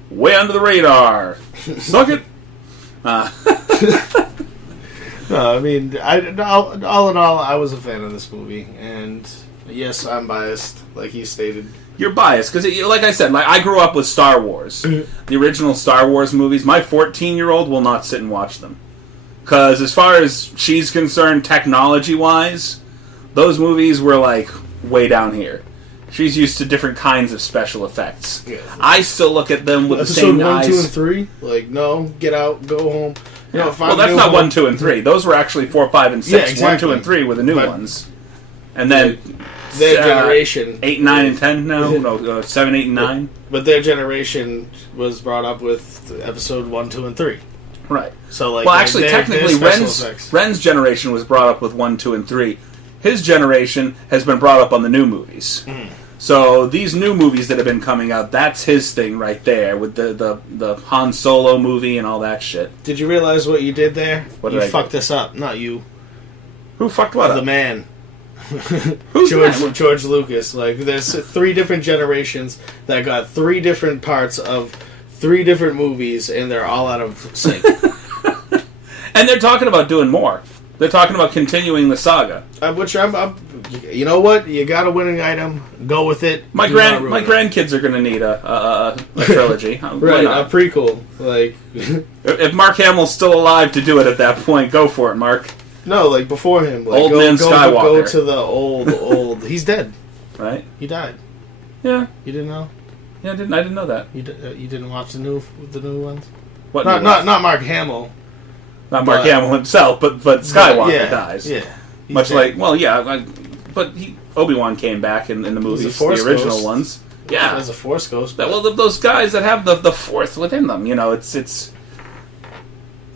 Way under the radar. Suck it. No, I mean, all in all, I was a fan of this movie, and... Yes, I'm biased, like he stated. You're biased, because, like I said, I grew up with Star Wars. The original Star Wars movies. My 14-year-old will not sit and watch them. Because as far as she's concerned, technology-wise, those movies were, like, way down here. She's used to different kinds of special effects. Yeah. I still look at them with the same eyes. Episode 1, 2, and 3? Like, no, get out, go home. You know, well, that's not 1, 2, and 3. Those were actually 4, 5, and 6. Yeah, exactly. 1, 2, and 3 were the new ones. And then... Their generation 8, 9, and 10 now? No, 7, 8, and 9? But their generation was brought up with episode 1, 2, and 3. Right. So, like, well, actually, technically, Ren's generation was brought up with 1, 2, and 3. His generation has been brought up on the new movies. So, these new movies that have been coming out, that's his thing right there, with the Han Solo movie and all that shit. Did you realize what you did there? What did you fucked this up, not you. Who fucked what up? The man. Who's George Lucas. Like, there's 3 different generations that got 3 different parts of 3 different movies, and they're all out of sync. And they're talking about doing more. They're talking about continuing the saga. Which you know what? You got a winning item. Go with it. My grandkids are going to need a trilogy. Right, a prequel. Like, if Mark Hamill's still alive to do it at that point, go for it, Mark. No, like before him. Like, old man Skywalker. Go to the old. He's dead. Right? He died. Yeah. You didn't know? Yeah, I didn't know that. You didn't watch the new ones? What? Not Mark Hamill. Not Mark Hamill himself, but Skywalker dies. Yeah. Much dead. But Obi-Wan came back in the movies, the original ones. Yeah. As a Force ghost. Well, those guys that have the Force within them,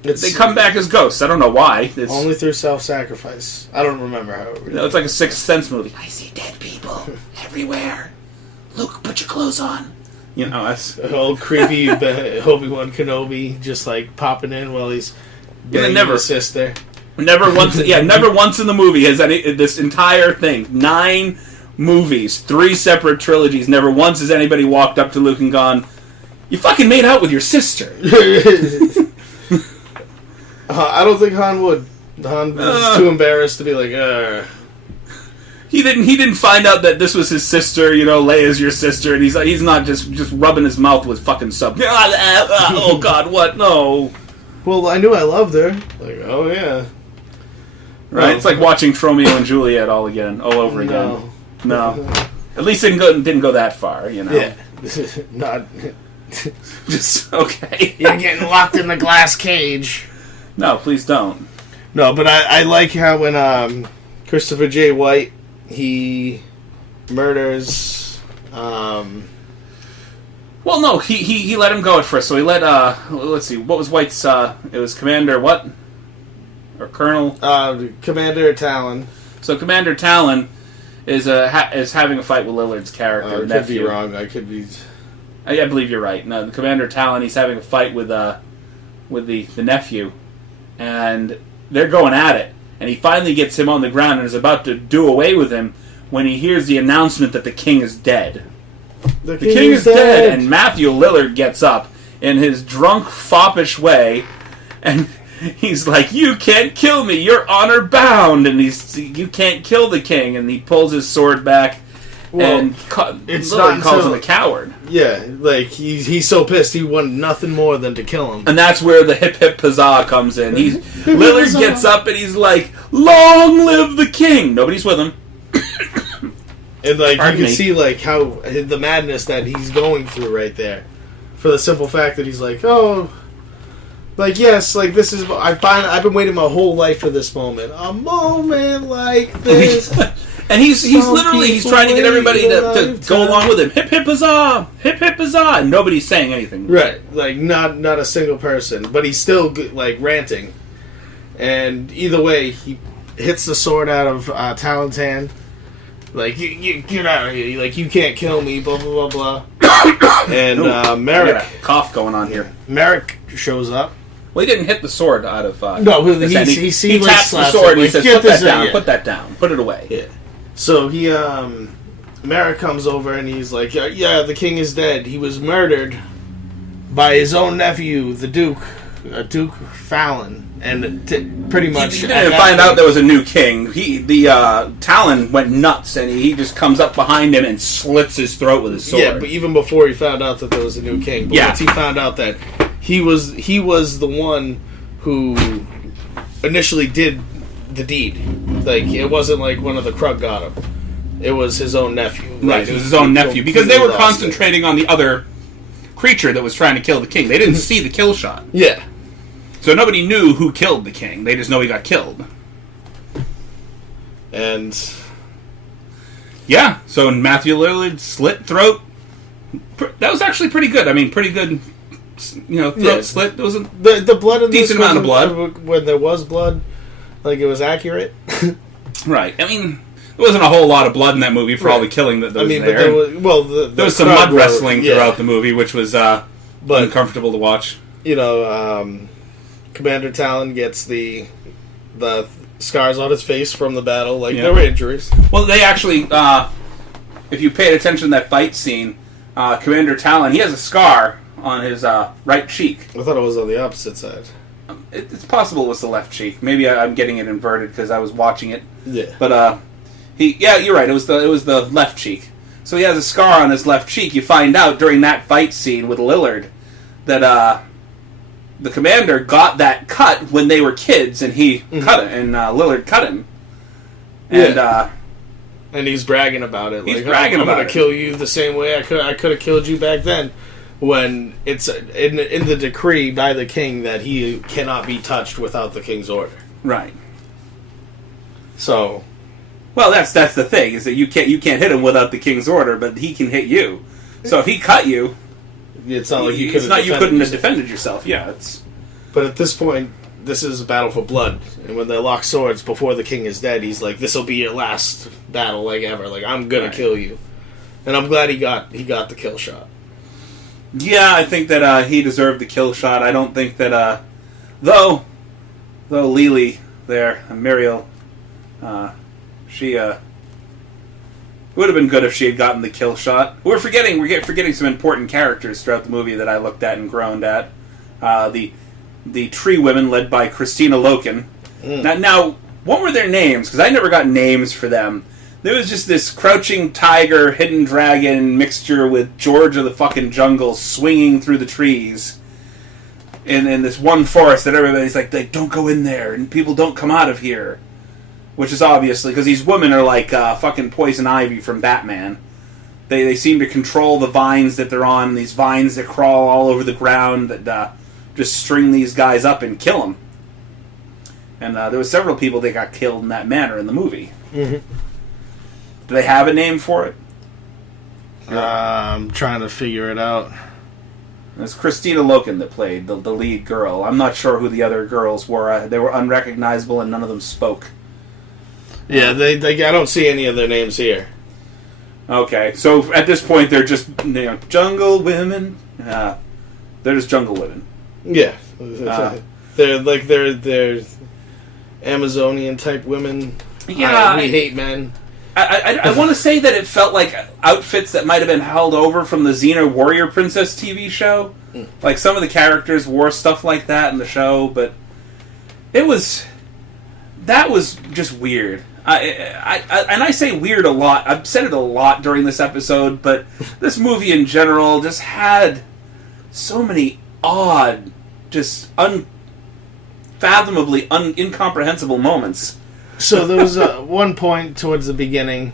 they come back as ghosts. I don't know why. It's only through self-sacrifice. I don't remember how it really it's like a Sixth Sense movie. I see dead people everywhere. Luke, put your clothes on. That's... Old creepy Obi-Wan Kenobi just, like, popping in while he's banging his sister. Never once in the movie has this entire thing, 9 movies, 3 separate trilogies, never once has anybody walked up to Luke and gone, "You fucking made out with your sister." I don't think Han would. Han was too embarrassed to be like, He didn't find out that this was his sister, Leia's your sister, and he's not just rubbing his mouth with fucking sub. Oh God, what? No. Well, I knew I loved her. Like, oh yeah. Right, it's like watching Romeo and Juliet all over again. No. At least it didn't go that far, Yeah. Not. Just, okay. You're getting locked in the glass cage. No, please don't. No, but I like how when Christopher J. White, he murders... Well, no, he let him go at first, so he let, let's see, what was White's, it was Commander what? Or Colonel? Commander Talon. So Commander Talon is having a fight with Lillard's character. I could be wrong. I could be. I believe you're right. No, the Commander Talon. He's having a fight with the nephew, and they're going at it. And he finally gets him on the ground and is about to do away with him when he hears the announcement that the king is dead. The king is dead, and Matthew Lillard gets up in his drunk, foppish way, and he's like, "You can't kill me. You're honor bound." And you can't kill the king. And he pulls his sword back, and Lillard calls him a coward. Yeah, like he's so pissed he wanted nothing more than to kill him. And that's where the hip hip huzzah comes in. Lillard gets up and he's like, "Long live the king!" Nobody's with him. And like you can see like how the madness that he's going through right there, for the simple fact that he's like, oh. Like, yes, like, this is... I've been waiting my whole life for this moment. A moment like this. And he's trying to get everybody to go along with him. Hip, hip, huzzah! Hip, hip, huzzah! And nobody's saying anything. Right. Like, not a single person. But he's still, like, ranting. And either way, he hits the sword out of Talon's hand. Like, you get out of here. Like, you can't kill me, blah, blah, blah, blah. And Merrick... I got a cough going on here. Merrick shows up. Well, he didn't hit the sword out of... no, he taps the sword and he says, put that down, put it away. Yeah. So he, Merrick comes over and he's like, yeah, the king is dead. He was murdered by his own nephew, the Duke Fallon. And pretty much... He didn't find out there was a new king. Talon went nuts and he just comes up behind him and slits his throat with his sword. Yeah, but even before he found out that there was a new king. But once he found out that he was the one who initially did the deed. Like, it wasn't like one of the Krug got him. It was his own nephew. Right, it was his own nephew. Because they were concentrating on the other creature that was trying to kill the king. They didn't see the kill shot. Yeah. So nobody knew who killed the king. They just know he got killed. And... yeah, so Matthew Lillard slit throat. That was actually pretty good. I mean, pretty good... throat slit. It was the blood in decent amount of blood. When there was blood, like, it was accurate. Right. I mean, there wasn't a whole lot of blood in that movie for all the killing that was there. But there was some mud wrestling throughout the movie, which was uncomfortable to watch. Commander Talon gets the scars on his face from the battle, like there were injuries. Well, they actually, if you paid attention to that fight scene, Commander Talon, he has a scar on his right cheek. I thought it was on the opposite side. It's possible it was the left cheek. Maybe I'm getting it inverted because I was watching it. Yeah. But you're right. It was the left cheek. So he has a scar on his left cheek. You find out during that fight scene with Lillard that the commander got that cut when they were kids, and he cut it, and Lillard cut him. And and he's bragging about it. He's bragging about it. I'm going to kill you the same way I could have killed you back then. When it's in the decree by the king that he cannot be touched without the king's order. Right. So, well, that's the thing, is that you can't hit him without the king's order, but he can hit you. So if he cut you, it's not like you couldn't have defended yourself. Yeah, But at this point, this is a battle for blood, and when they lock swords before the king is dead, he's like, "This will be your last battle, like ever. Like, I'm gonna kill you." And I'm glad he got the kill shot. Yeah, I think that he deserved the kill shot. I don't think that though Lily, there, Muriel. She would have been good if she had gotten the kill shot. We're forgetting some important characters throughout the movie that I looked at and groaned at. The tree women led by Christina Loken. Now, what were their names? Because I never got names for them. There was just this crouching tiger, hidden dragon mixture with George of the fucking jungle swinging through the trees in this one forest that everybody's like, don't go in there and people don't come out of here. Which is obviously because these women are like fucking Poison Ivy from Batman. They seem to control the vines that they're on. These vines that crawl all over the ground that just string these guys up and kill them. And there were several people that got killed in that manner in the movie. Mm-hmm. Do they have a name for it? I'm trying to figure it out. It's Christina Loken that played the lead girl. I'm not sure who the other girls were. They were unrecognizable and none of them spoke. Yeah, they I don't see any of their names here. Okay, so at this point they're just jungle women. They're just jungle women. Yeah, they're Amazonian type women. Yeah, we hate men. I want to say that it felt like outfits that might have been held over from the Xena Warrior Princess TV show. Like some of the characters wore stuff like that in the show, but that was just weird. And I say weird a lot. I've said it a lot during this episode, but this movie in general just had so many odd, just unfathomably incomprehensible moments. So there was one point towards the beginning,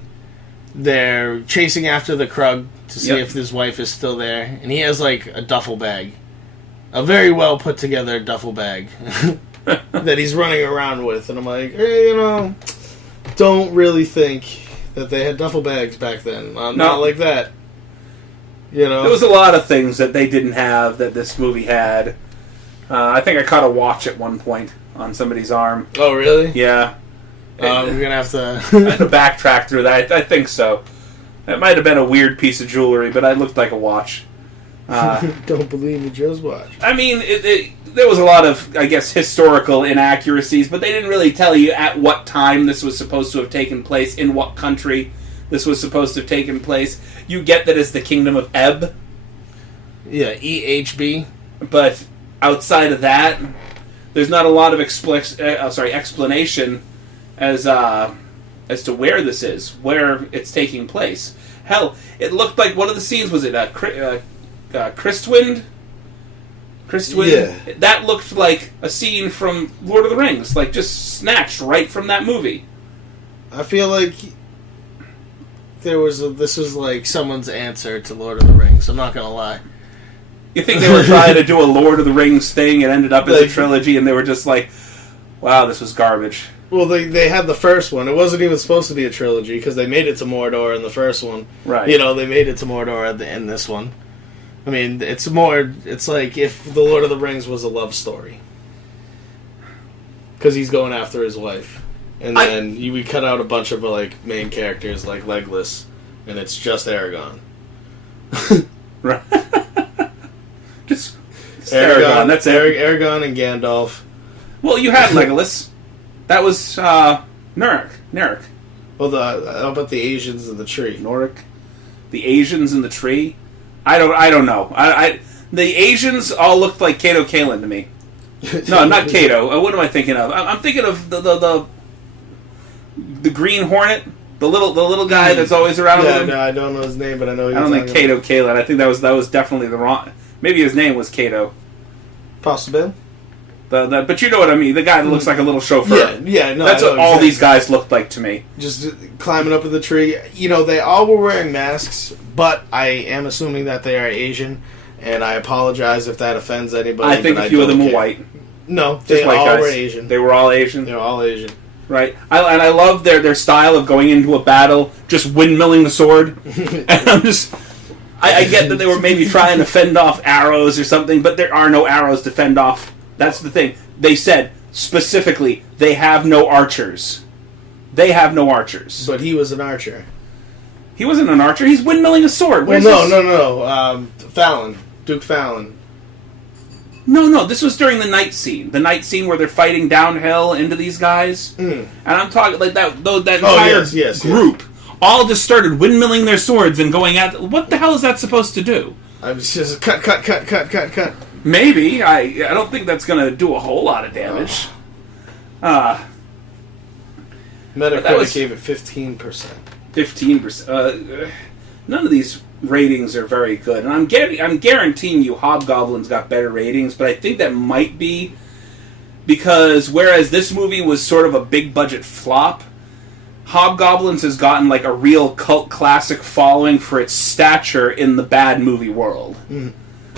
they're chasing after the Krug to see if his wife is still there, and he has like a duffel bag, a very well put together duffel bag that he's running around with, and I'm like, hey, don't really think that they had duffel bags back then. Not like that. There was a lot of things that they didn't have that this movie had. I think I caught a watch at one point on somebody's arm. Oh, really? Yeah. We're going to have to... I had to backtrack through that. I think so. It might have been a weird piece of jewelry, but it looked like a watch. Don't believe me, Joe's watch. I mean, there was a lot of, I guess, historical inaccuracies, but they didn't really tell you at what time this was supposed to have taken place, in what country this was supposed to have taken place. You get that it's the Kingdom of Ebb. Yeah, EHB. But outside of that, there's not a lot of explanation as to where this is, where it's taking place. Hell, it looked like one of the scenes, was it Christwind? Yeah. That looked like a scene from Lord of the Rings, like just snatched right from that movie. I feel like this was like someone's answer to Lord of the Rings. I'm not gonna lie. You think they were trying to do a Lord of the Rings thing and ended up as a trilogy, and they were just like, wow, this was garbage. Well, they had the first one. It wasn't even supposed to be a trilogy because they made it to Mordor in the first one. Right. They made it to Mordor in this one. I mean, it's like if the Lord of the Rings was a love story. Because he's going after his wife. And then we cut out a bunch of main characters like Legolas, and it's just Aragorn. Right. Just Aragorn. That's Aragorn and Gandalf. Well, you had Legolas. That was Nurek. Well, how about the Asians in the tree? Noric. The Asians in the tree? I don't know. The Asians all looked like Kato Kaelin to me. No, not Kato. What am I thinking of? I'm thinking of the Green Hornet, the little guy that's always around with him. No, I don't know his name, but I know. I don't think Kato Kaelin. I think that was definitely the wrong. Maybe his name was Kato. Possible. But you know what I mean. The guy that looks like a little chauffeur. Yeah. No, that's what all these guys looked like to me. Just climbing up in the tree. They all were wearing masks, but I am assuming that they are Asian, and I apologize if that offends anybody. I think a few of them were white. No, they all were Asian. They were all Asian? They were all Asian. Right. I love their style of going into a battle, just windmilling the sword. And I'm just... I get that they were maybe trying to fend off arrows or something, but there are no arrows to fend off. That's the thing. They said, specifically, they have no archers. They have no archers. But he was an archer. He wasn't an archer. He's windmilling a sword. Well, no. Fallon. Duke Fallon. No, this was during the night scene. The night scene where they're fighting downhill into these guys. And I'm talking like that entire group all just started windmilling their swords and going at... What the hell is that supposed to do? I was just cut. Maybe. I don't think that's going to do a whole lot of damage. Metacritic gave it 15%. 15%. None of these ratings are very good, and I'm guaranteeing you Hobgoblin's got better ratings, but I think that might be because whereas this movie was sort of a big budget flop, Hobgoblins has gotten like a real cult classic following for its stature in the bad movie world.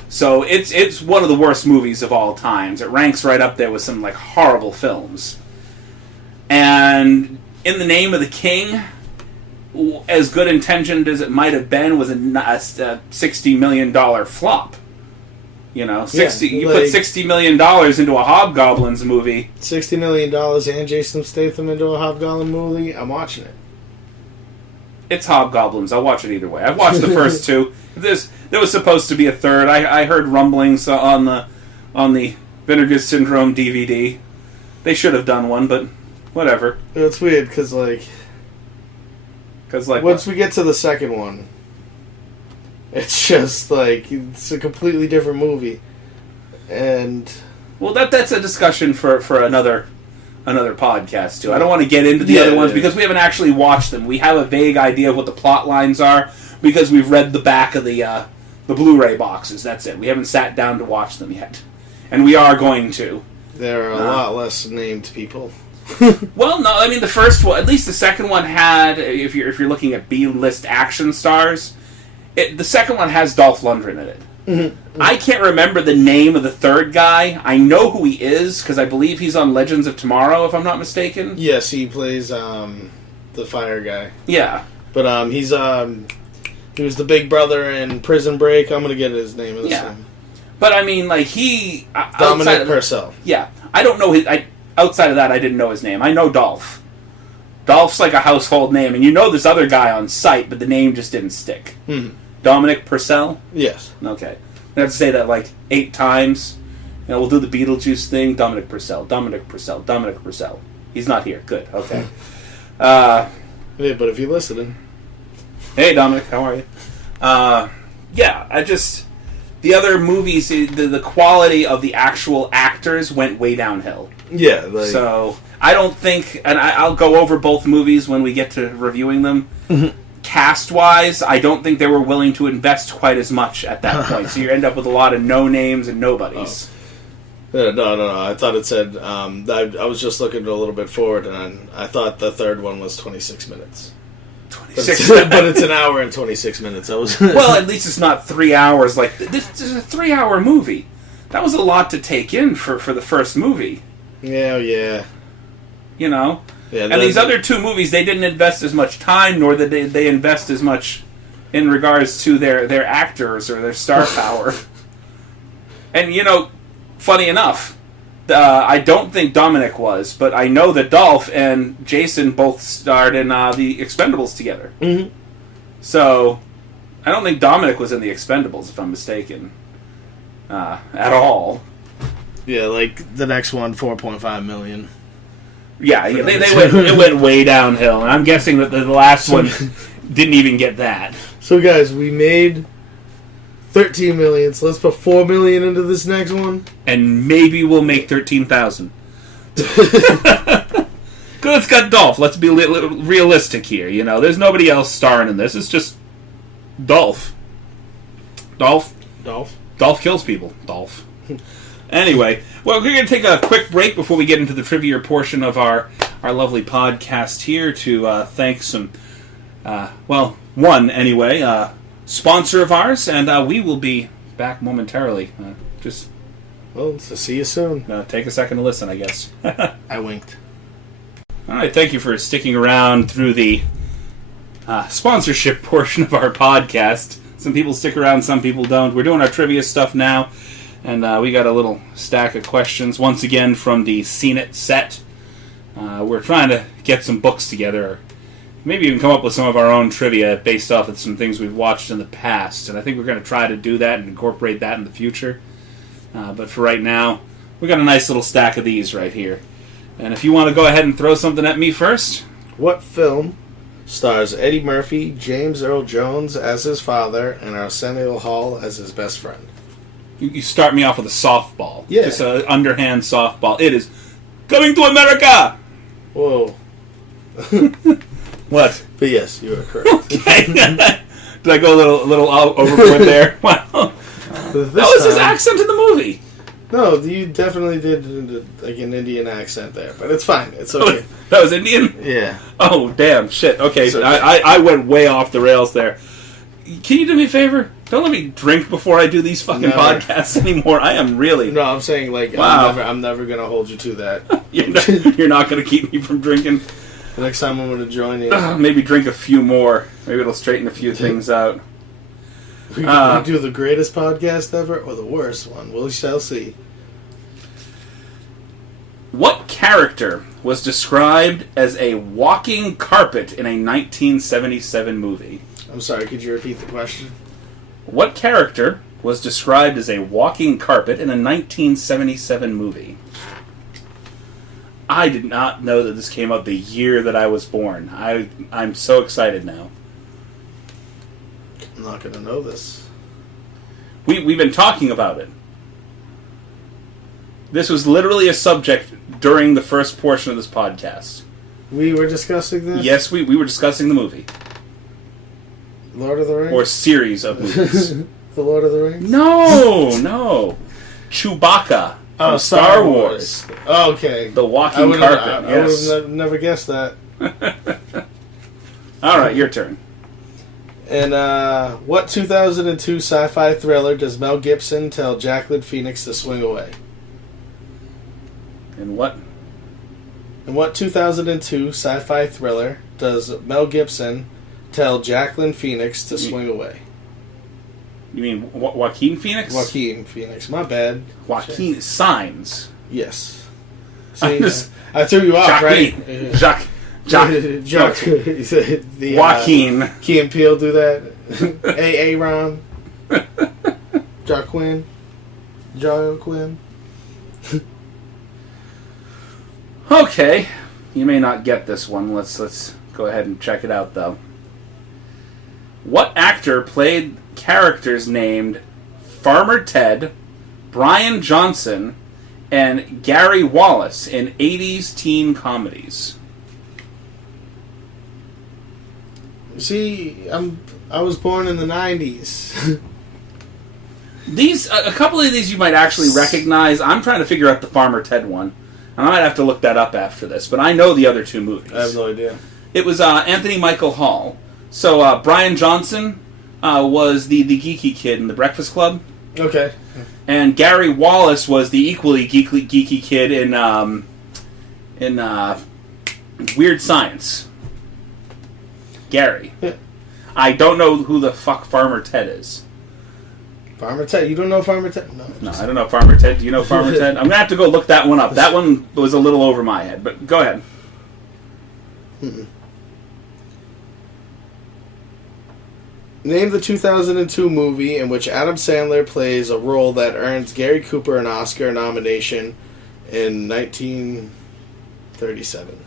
So it's one of the worst movies of all times. It ranks right up there with some like horrible films. And In the Name of the King, as good intentioned as it might have been, was a $60 million flop. You know, put $60 million into a Hobgoblins movie. $60 million and Jason Statham into a Hobgoblin movie. I'm watching it. It's Hobgoblins. I'll watch it either way. I've watched the first two. There was supposed to be a third. I heard rumblings on the Vinegar Syndrome DVD. They should have done one, but whatever. It's weird because once we get to the second one, it's just like it's a completely different movie, and well, that's a discussion for another podcast too. I don't want to get into the other ones because we haven't actually watched them. We have a vague idea of what the plot lines are because we've read the back of the Blu-ray boxes. That's it. We haven't sat down to watch them yet, and we are going to. There are a lot less named people. Well, no, I mean the first one, at least the second one had. If you're looking at B-list action stars, the second one has Dolph Lundgren in it. Mm-hmm. I can't remember the name of the third guy. I know who he is because I believe he's on Legends of Tomorrow, if I'm not mistaken. Yes, he plays the fire guy. Yeah, but he was the big brother in Prison Break. I'm gonna get his name in the same. But I mean, like Dominic Purcell. Yeah, I don't know his. Outside of that, I didn't know his name. I know Dolph. Dolph's like a household name, and you know this other guy on site, but the name just didn't stick. Mm-hmm. Dominic Purcell? Yes. Okay. I have to say that like 8 times. You know, we'll do the Beetlejuice thing. Dominic Purcell. Dominic Purcell. Dominic Purcell. He's not here. Good. Okay. Yeah, but if you're listening. Hey, Dominic. How are you? Yeah, the other movies, the quality of the actual actors went way downhill. Yeah. So, I don't think, and I'll go over both movies when we get to reviewing them. Mm-hmm. Cast-wise, I don't think they were willing to invest quite as much at that point. So you end up with a lot of no-names and nobodies. Oh. No. I thought it said, I was just looking a little bit forward, and I thought the third one was 26 minutes. 26 minutes. But it's an hour and 26 minutes. Well, at least it's not 3 hours. Like, this is a 3-hour movie. That was a lot to take in for the first movie. Yeah. You know? Yeah, and these other 2 movies, they didn't invest as much time, nor did they invest as much in regards to their actors or their star power. And, you know, funny enough, I don't think Dominic was, but I know that Dolph and Jason both starred in the Expendables together. Mm-hmm. So, I don't think Dominic was in the Expendables, if I'm mistaken, at all. Yeah, like the next one, 4.5 million. Yeah, it went way downhill, and I'm guessing that the last one didn't even get that. So, guys, we made 13 million, so let's put 4 million into this next one. And maybe we'll make 13,000. Because it's got Dolph. Let's be realistic here, you know. There's nobody else starring in this. It's just Dolph. Dolph kills people. Dolph. Anyway, well, we're going to take a quick break before we get into the trivia portion of our lovely podcast here to thank some, one anyway, sponsor of ours, and we will be back momentarily. So see you soon. Take a second to listen, I guess. I winked. All right, thank you for sticking around through the sponsorship portion of our podcast. Some people stick around, some people don't. We're doing our trivia stuff now. And we got a little stack of questions, once again, from the Seen It set. We're trying to get some books together, or maybe even come up with some of our own trivia based off of some things we've watched in the past. And I think we're going to try to do that and incorporate that in the future. But for right now, we got a nice little stack of these right here. And if you want to go ahead and throw something at me first. What film stars Eddie Murphy, James Earl Jones as his father, and Arsenio Hall as his best friend? You start me off with a softball. Yeah. Just an underhand softball. It is Coming to America! Whoa. What? But yes, you are correct. Okay. Did I go a little overboard there? Wow. That was his accent in the movie. No, you definitely did like an Indian accent there, but it's fine. It's okay. That was Indian? Yeah. Oh, damn. Shit. Okay, okay. I went way off the rails there. Can you do me a favor? Don't let me drink before I do these fucking podcasts anymore. I am really... No, I'm saying, like, wow. I'm never going to hold you to that. You're not going to keep me from drinking? The next time I'm going to join you. Maybe drink a few more. Maybe it'll straighten a few things out. We can do the greatest podcast ever or the worst one. We shall see. What character was described as a walking carpet in a 1977 movie? I'm sorry, could you repeat the question? What character was described as a walking carpet in a 1977 movie? I did not know that this came out the year that I was born. I'm so excited now. I'm not going to know this. We've been talking about it. This was literally a subject during the first portion of this podcast. We were discussing this? Yes, we were discussing the movie. Lord of the Rings? Or series of movies. The Lord of the Rings? No. Chewbacca from Star Wars. Oh, okay. The walking carpet. I would have never guessed that. All right, your turn. And what 2002 sci-fi thriller does Mel Gibson tell Jacqueline Phoenix to swing away? And what? In what 2002 sci-fi thriller does Mel Gibson tell Jacqueline Phoenix to swing away? You mean Joaquin Phoenix? Joaquin Phoenix. My bad. Joaquin. Shit. Signs. Yes. See, I threw you off, right? Jacques. The, Joaquin. Key and Peele do that. Ron. Joaquin. Okay. You may not get this one. Let's go ahead and check it out, though. What actor played characters named Farmer Ted, Brian Johnson, and Gary Wallace in 80s teen comedies? See, I was born in the 90s. A couple of these you might actually recognize. I'm trying to figure out the Farmer Ted one. I might have to look that up after this, but I know the other two movies. I have no idea. It was Anthony Michael Hall. So Brian Johnson was the geeky kid in The Breakfast Club. Okay. And Gary Wallace was the equally geeky kid in Weird Science. Gary. Yeah. I don't know who the fuck Farmer Ted is. Farmer Ted? You don't know Farmer Ted? No, I don't know Farmer Ted. Do you know Farmer Ted? I'm going to have to go look that one up. That one was a little over my head, but go ahead. Name the 2002 movie in which Adam Sandler plays a role that earns Gary Cooper an Oscar nomination in 1937.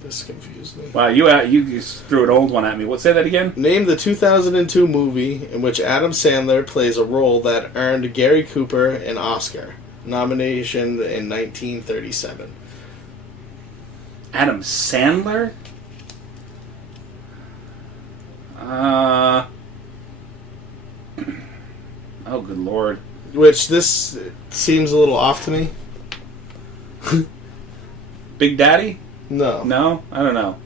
This confused me. Wow, you just threw an old one at me. Say that again? Name the 2002 movie in which Adam Sandler plays a role that earned Gary Cooper an Oscar nomination in 1937. Adam Sandler? Oh, good lord. Which this seems a little off to me. Big Daddy? No. No? I don't know.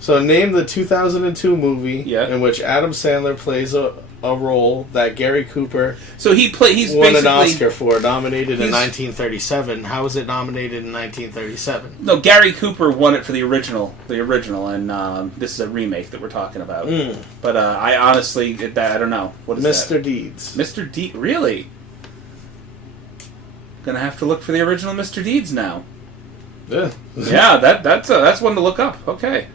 So name the 2002 movie in which Adam Sandler plays a role that Gary Cooper he's won an Oscar for, nominated in 1937. How was it nominated in 1937? No, Gary Cooper won it for the original, and this is a remake that we're talking about. But I honestly, I don't know. What is Mr. that? Deeds. Mr. Deeds? Really? Gonna have to look for the original Mr. Deeds now. Yeah. Yeah, that's one to look up. Okay.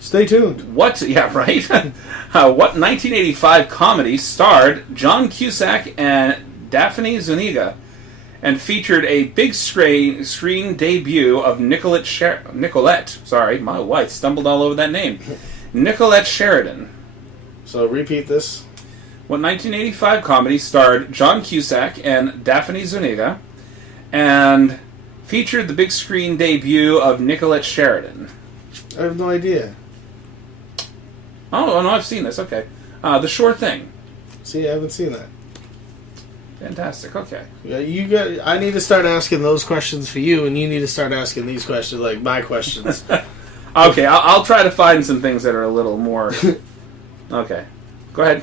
Stay tuned. What 1985 comedy starred John Cusack and Daphne Zuniga and featured a big screen debut of Nicolette. Sorry, my wife stumbled all over that name. Nicolette Sheridan. So repeat this. What 1985 comedy starred John Cusack and Daphne Zuniga and featured the big screen debut of Nicolette Sheridan? I have no idea. Oh, no, I've seen this. Okay. The Sure Thing. See, I haven't seen that. Fantastic. Okay. Yeah, I need to start asking those questions for you, and you need to start asking these questions, like my questions. Okay, I'll try to find some things that are a little more... Okay. Go ahead.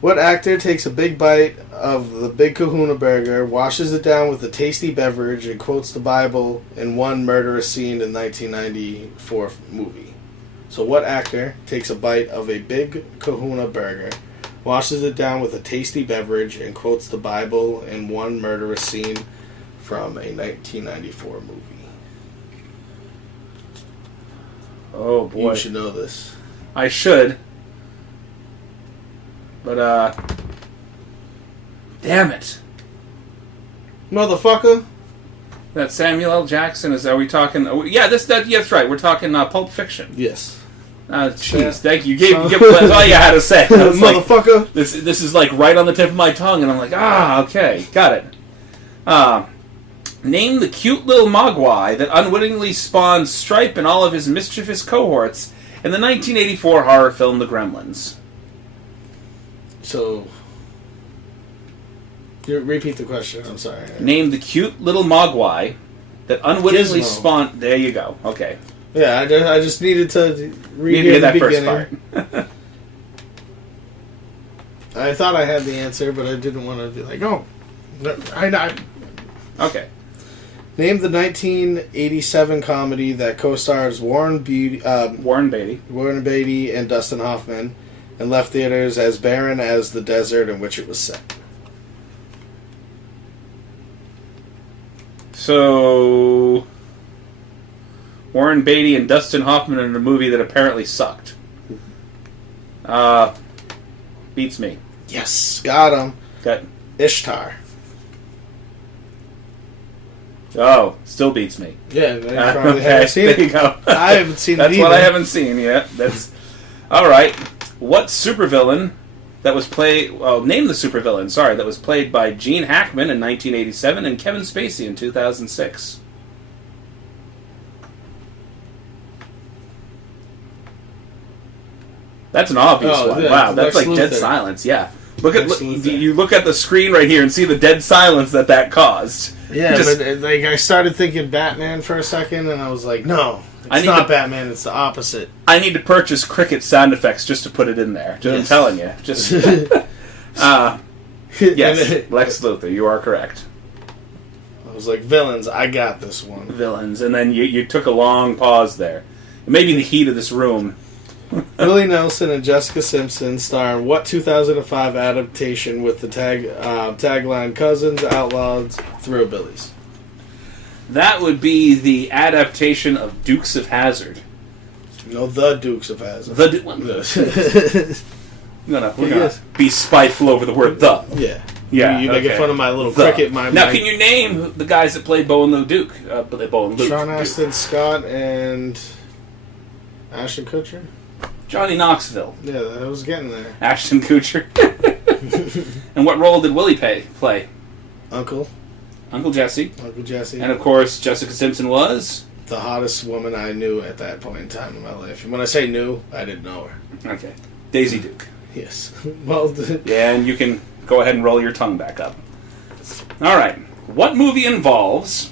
What actor takes a big bite of the Big Kahuna Burger, washes it down with a tasty beverage, and quotes the Bible in one murderous scene in 1994 movie? So what actor takes a bite of a Big Kahuna Burger, washes it down with a tasty beverage, and quotes the Bible in one murderous scene from a 1994 movie? Oh, boy. You should know this. I should. But, damn it. Motherfucker. That Samuel L. Jackson, are we talking... Yeah, that's right. We're talking Pulp Fiction. Yes. Jeez, thank you. That's all you had to say. Motherfucker. Like, this is like right on the tip of my tongue, and I'm like, okay, got it. Name the cute little mogwai that unwittingly spawned Stripe and all of his mischievous cohorts in the 1984 horror film The Gremlins. So, repeat the question. I'm sorry. Name the cute little mogwai that unwittingly spawned... There you go. Okay. Yeah, I just needed to read that first part. I thought I had the answer, but I didn't want to be like, oh. Okay. Name the 1987 comedy that co-stars Warren Beatty and Dustin Hoffman, and left theaters as barren as the desert in which it was set. So, Warren Beatty and Dustin Hoffman in a movie that apparently sucked. Beats me. Yes, got him. Got Ishtar. Oh, still beats me. Yeah, you probably haven't seen it. There you go. I haven't seen it That's either. what I haven't seen yet. That's all right. What supervillain that was played... Well, name the supervillain, sorry, that was played by Gene Hackman in 1987 and Kevin Spacey in 2006. That's an obvious one. Yeah, wow, that's like dead silence, yeah. You look at the screen right here and see the dead silence that caused. Yeah, but like I started thinking Batman for a second, and I was like, no, it's not Batman. It's the opposite. I need to purchase cricket sound effects just to put it in there. Yes. I'm telling you. Just yes, Lex Luthor. You are correct. I was like, villains. I got this one. Villains, and then you took a long pause there. Maybe the heat of this room. Willie Nelson and Jessica Simpson star in what 2005 adaptation with the tagline "Cousins, Outlaws, Thrillbillies"? That would be the adaptation of Dukes of Hazzard. No, the Dukes of Hazzard. We're gonna be spiteful over the word "the." Yeah. You're making fun of my little cricket. Now, can you name the guys that played Bo and Luke Duke? Sean Astin Scott and Ashton Kutcher. Johnny Knoxville. Yeah, I was getting there. Ashton Kutcher. And what role did Willie play? Uncle Jesse. Uncle Jesse. And of course, Jessica Simpson was? The hottest woman I knew at that point in time in my life. And when I say knew, I didn't know her. Okay. Daisy Duke. Yes. Well, yeah, and you can go ahead and roll your tongue back up. All right. What movie involves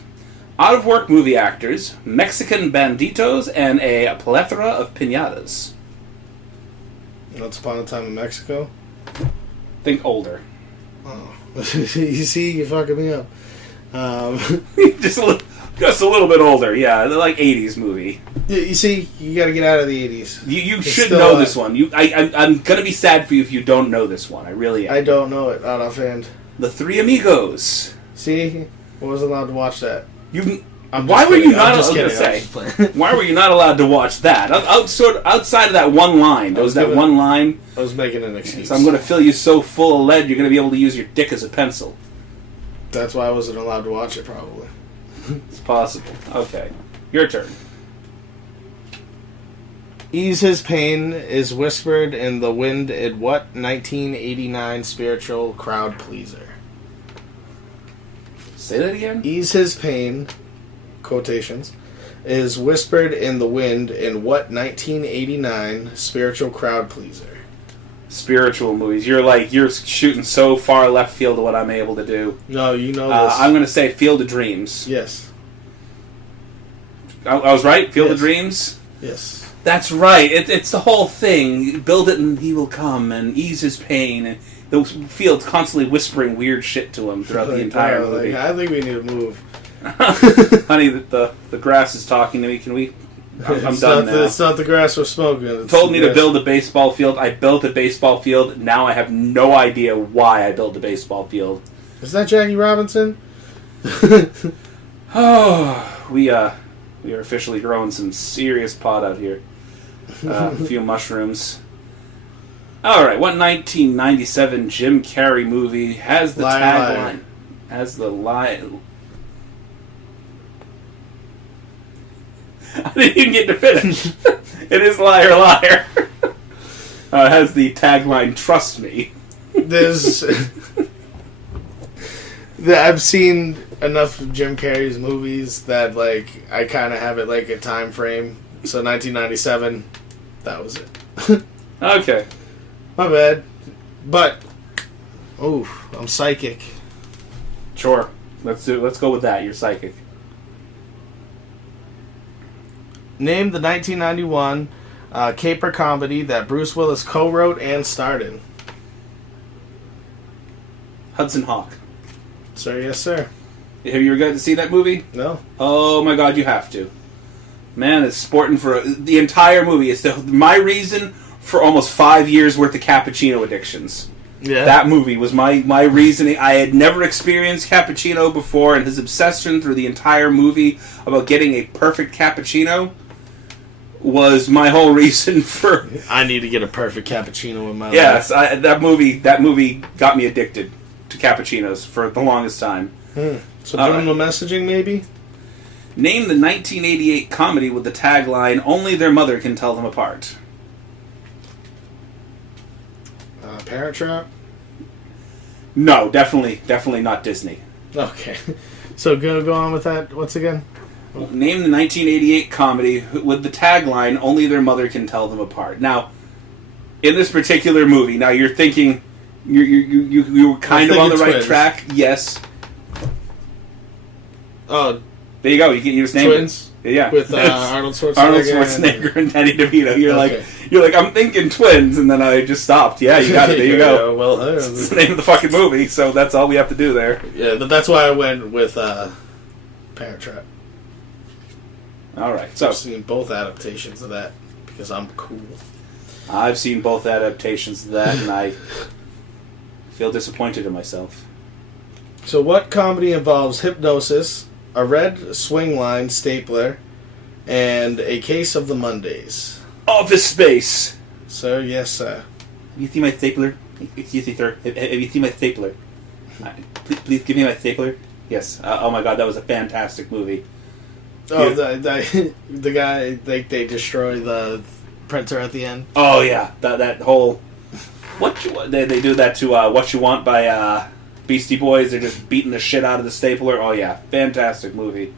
out-of-work movie actors, Mexican banditos, and a plethora of piñatas? Once Upon a Time in Mexico? Think older. Oh. You see, you're fucking me up. Just a little bit older, yeah. They're like 80s movie. You see, you gotta get out of the 80s. You should know this one. I'm gonna be sad for you if you don't know this one. I really am. I don't know it, not offhand. The Three Amigos. See? I wasn't allowed to watch that. Why were you not allowed to watch that? Outside of that one line, there was that one line. I was making an excuse. So I'm going to fill you so full of lead, you're going to be able to use your dick as a pencil. That's why I wasn't allowed to watch it, probably. It's possible. Okay. Your turn. Ease his pain is whispered in the wind in what 1989 spiritual crowd pleaser? Say that again? Ease his pain, quotations, is whispered in the wind in what 1989 spiritual crowd pleaser? Spiritual movies. You're shooting so far left field of what I'm able to do. No, you know this. I'm going to say Field of Dreams. Yes. I was right? Field of Dreams? Yes. That's right. It's the whole thing. Build it and he will come and ease his pain. And the field's constantly whispering weird shit to him throughout the entire movie. I think we need to move. Honey, the grass is talking to me. Can we... I'm done now. It's not the grass we're smoking. Told me to build a baseball field. I built a baseball field. Now I have no idea why I built a baseball field. Is that Jackie Robinson? Oh, we are officially growing some serious pot out here. A few mushrooms. All right, what 1997 Jim Carrey movie has the tagline? Has the line? I didn't even get to finish. It is Liar Liar. Has the tagline "Trust me." I've seen enough of Jim Carrey's movies that I kind of have it like a time frame. So 1997, that was it. Okay. My bad. But, I'm psychic. Sure. Let's go with that. You're psychic. Name the 1991 caper comedy that Bruce Willis co-wrote and starred in. Hudson Hawk. Sir, yes, sir. Have you ever got to see that movie? No. Oh my God, you have to. Man, it's sporting for the entire movie. It's my reason for almost 5 years worth of cappuccino addictions. Yeah. That movie was my reasoning. I had never experienced cappuccino before, and his obsession through the entire movie about getting a perfect cappuccino was my whole reason for... I need to get a perfect cappuccino in my life. Yes, that movie got me addicted to cappuccinos for the longest time. Subliminal messaging, maybe? Name the 1988 comedy with the tagline, "Only their mother can tell them apart." Parent Trap? No, definitely not Disney. Okay. So go on with that once again. Name the 1988 comedy with the tagline, "Only their mother can tell them apart." Now, in this particular movie, now you're thinking you were kind of on the right track. Yes. Oh, there you go. You just named Twins. It. Yeah, with Arnold Schwarzenegger. Arnold Schwarzenegger and Danny DeVito. You're like, I'm thinking Twins, and then I just stopped. Yeah, you got it. There you go. Well, it's the name of the fucking movie, so that's all we have to do there. Yeah, but that's why I went with Parent Trap. All right, so I've seen both adaptations of that because I'm cool. I've seen both adaptations of that, and I feel disappointed in myself. So, what comedy involves hypnosis, a red swing line stapler, and a case of the Mondays? Office Space. Sir, yes, sir. Have you seen my stapler? Excuse me, sir. Have you seen my stapler? Please give me my stapler. Yes. Oh my God, that was a fantastic movie. Oh, the guy, they destroy the printer at the end. Oh yeah, that whole they do that to What You Want by Beastie Boys. They're just beating the shit out of the stapler. Oh yeah, fantastic movie.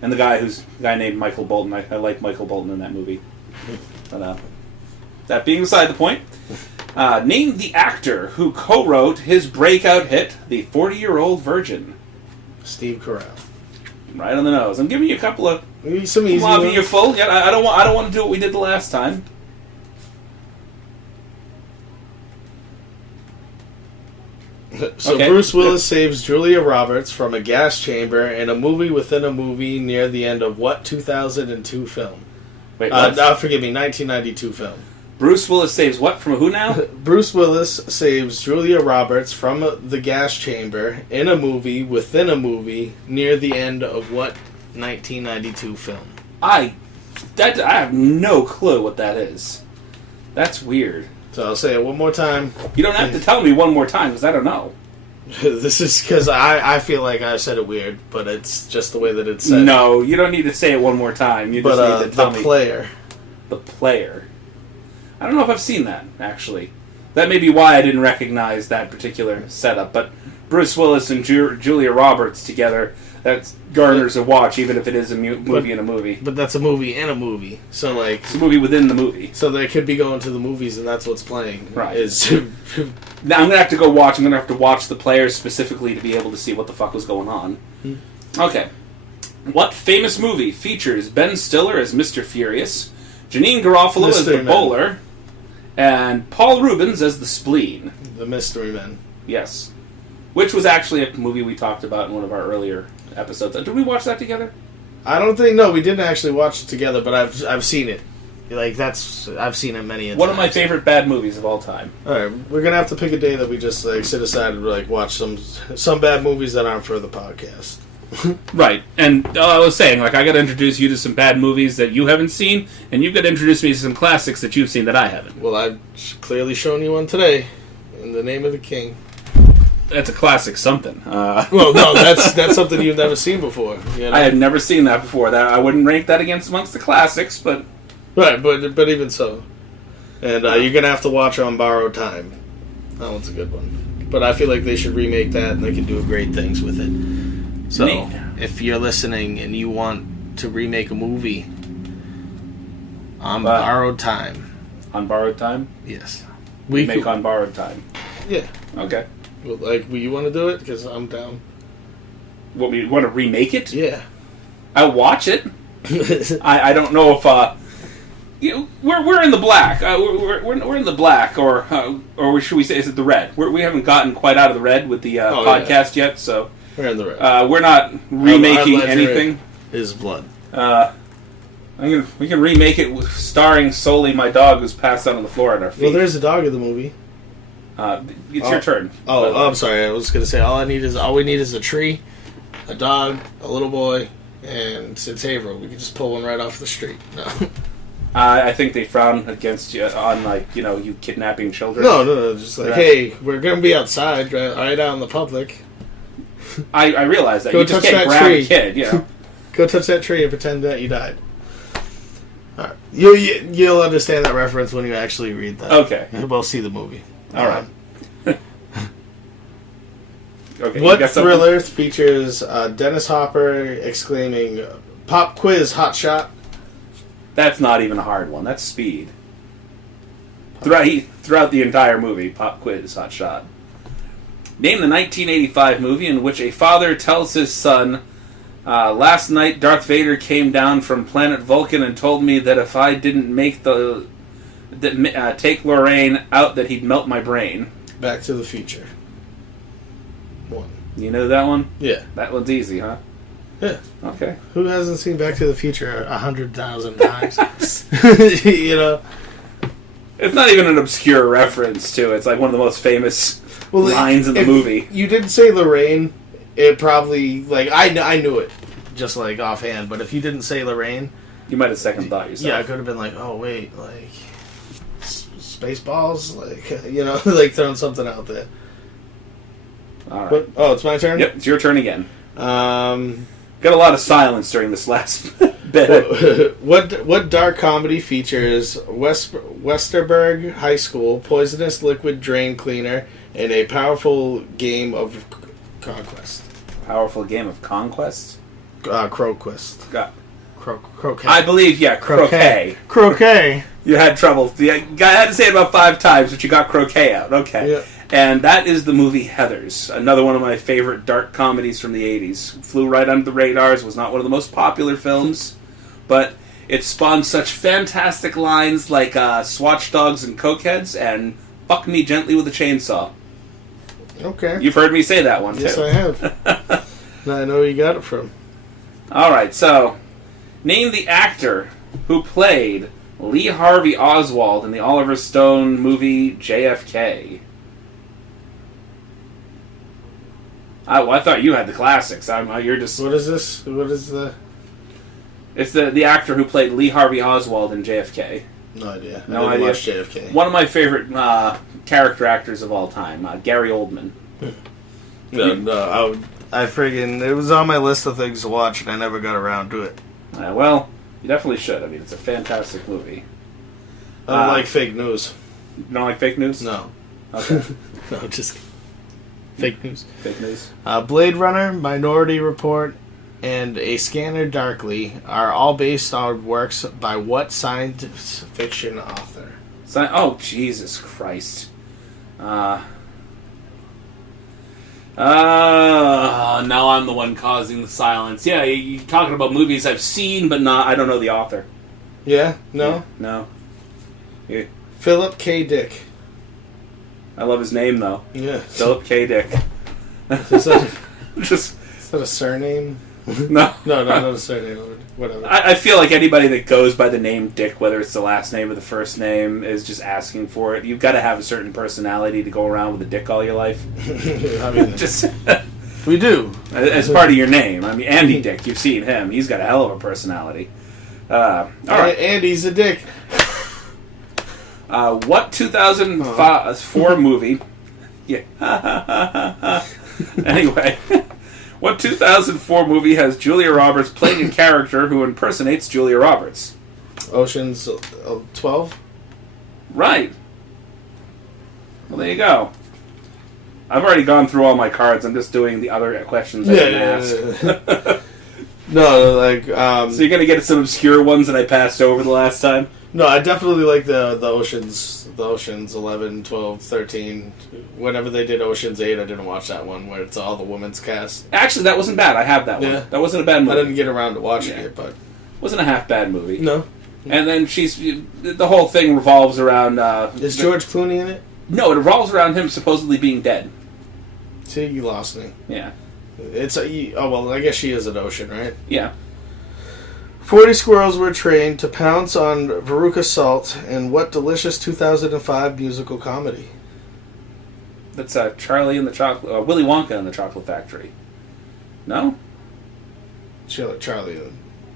And the guy named Michael Bolton. I like Michael Bolton in that movie. But, that being beside the point, name the actor who co-wrote his breakout hit, "The 40-Year-Old Virgin." Steve Carell. Right on the nose. I'm giving you a couple of. Maybe some easy. I'm giving you full. Yeah, I don't want to do what we did the last time. So okay. Bruce Willis saves Julia Roberts from a gas chamber in a movie within a movie near the end of what 2002 film? Wait, what? Forgive me, 1992 film. Bruce Willis saves what from who now? Bruce Willis saves Julia Roberts from the gas chamber in a movie within a movie near the end of what 1992 film. I have no clue what that is. That's weird. So I'll say it one more time. You don't have to tell me one more time, because I don't know. This is because I feel like I said it weird, but it's just the way that it's said. No, you don't need to say it one more time. You just need to tell me. The player. The player. I don't know if I've seen that, actually. That may be why I didn't recognize that particular setup, but Bruce Willis and Julia Roberts together, that garners a watch, even if it is a movie in a movie. But that's a movie in a movie. So, like... It's a movie within the movie. So they could be going to the movies and that's what's playing. Right. Now, I'm going to have to go watch. I'm going to have to watch the players specifically to be able to see what the fuck was going on. Okay. What famous movie features Ben Stiller as Mr. Furious, Janine Garofalo as the bowler, and Paul Rubens as the spleen? The Mystery Men. Yes. Which was actually a movie we talked about in one of our earlier episodes. Did we watch that together? I don't think... No, we didn't actually watch it together, but I've seen it. Like, I've seen it many times. One of my favorite bad movies of all time. Alright, we're gonna have to pick a day that we just, like, sit aside and, like, watch some bad movies that aren't for the podcast. Right, and I was saying, like, I gotta introduce you to some bad movies that you haven't seen, and you've gotta introduce me to some classics that you've seen that I haven't. Well, I've clearly shown you one today, In the Name of the King. That's a classic something. Well, no, that's something you've never seen before. You know? I had never seen that before. That I wouldn't rank that against amongst the classics, but... Right, but even so. And you're going to have to watch On Borrowed Time. That one's a good one. But I feel like they should remake that, and they can do great things with it. So, if you're listening and you want to remake a movie, On Borrowed Time. On Borrowed Time? Yes. Remake On Borrowed Time. Yeah. Okay. Well, like, will you want to do it? Because I'm down. What, we want to remake it? Yeah. I'll watch it. I don't know if... we're in the black. We're in the black, or should we say, is it the red? We haven't gotten quite out of the red with the podcast yet, so we're in the red. We're not remaking anything. Is blood. We can remake it starring solely my dog who's passed out on the floor at our feet. Well, there's a dog in the movie. It's your turn. I'm sorry. I was gonna say all we need is a tree, a dog, a little boy, and it's Haverhill. We can just pull one right off the street. No. I think they frown against you on, like, you kidnapping children. No. Just like, hey, we're going to be outside, right out in the public. I realize that. Go you just touch can't that grab tree. a kid, Go touch that tree and pretend that you died. All right. You'll understand that reference when you actually read that. Okay. We'll see the movie. All right. Okay. What thriller features Dennis Hopper exclaiming, "Pop quiz, hot shot"? That's not even a hard one. That's Speed. Throughout the entire movie, pop quiz, hot shot. Name the 1985 movie in which a father tells his son, "Last night Darth Vader came down from planet Vulcan and told me that if I didn't take Lorraine out, that he'd melt my brain." Back to the Future. One. You know that one? Yeah. That one's easy, huh? Yeah. Okay. Who hasn't seen Back to the Future 100,000 times? It's not even an obscure reference to it. It's like one of the most famous lines in the movie. You didn't say Lorraine, it probably, like, I knew it, just like offhand, but if you didn't say Lorraine... You might have second thought yourself. Yeah, I could have been like, oh wait, like, Spaceballs? Like, like throwing something out there. Alright. It's my turn? Yep, it's your turn again. Got a lot of silence during this last bit. What dark comedy features Westerberg High School, poisonous liquid drain cleaner, and a powerful game of conquest? Powerful game of conquest? Croquest. Croquet. I believe, croquet. Croquet. You had trouble. I had to say it about 5 times, but you got croquet out. Okay. Yeah. And that is the movie Heathers, another one of my favorite dark comedies from the 80s. Flew right under the radars, was not one of the most popular films, but it spawned such fantastic lines like Swatch Dogs and Cokeheads and Fuck Me Gently with a Chainsaw. Okay. You've heard me say that one, too. Yes, I have. Now I know where you got it from. Alright, so, name the actor who played Lee Harvey Oswald in the Oliver Stone movie JFK. I thought you had the classics. You're just... What is this? What is the... It's the actor who played Lee Harvey Oswald in JFK. No idea. No I didn't idea. watch JFK. One of my favorite character actors of all time, Gary Oldman. I friggin' it was on my list of things to watch, and I never got around to it. Well, you definitely should. I mean, it's a fantastic movie. I don't like fake news. You don't like fake news? No. Okay. No, just fake news. Fake news. Blade Runner, Minority Report, and A Scanner Darkly are all based on works by what science fiction author? Oh, Jesus Christ. Now I'm the one causing the silence. Yeah, you're talking about movies I've seen, but I don't know the author. Yeah? No? Yeah, no. Yeah. Philip K. Dick. I love his name, though. Yeah. Philip K. Dick. Is that Just... a surname? No. No, not a surname. Whatever. I feel like anybody that goes by the name Dick, whether it's the last name or the first name, is just asking for it. You've got to have a certain personality to go around with a dick all your life. I mean, Just we do. as part of your name. I mean, Andy Dick, you've seen him. He's got a hell of a personality. All right. Andy's a dick. What 2004 movie... Yeah. Anyway... What 2004 movie has Julia Roberts playing a character who impersonates Julia Roberts? Ocean's 12? Right. Well, there you go. I've already gone through all my cards. I'm just doing the other questions I didn't ask. No, like... So you're going to get some obscure ones that I passed over the last time? No, I definitely like the Oceans 11, 12, 13. Whenever they did Ocean's 8, I didn't watch that one where it's all the women's cast. Actually, that wasn't bad. I have that one. Yeah. That wasn't a bad movie. I didn't get around to watching it, but... Wasn't a half bad movie. No. And then the whole thing revolves around... Is George Clooney in it? No, it revolves around him supposedly being dead. See, you lost me. Yeah. Well, I guess she is an ocean, right? Yeah. 40 squirrels were trained to pounce on Veruca Salt in what delicious 2005 musical comedy? That's Charlie and the Chocolate... Willy Wonka and the Chocolate Factory. No? Charlie and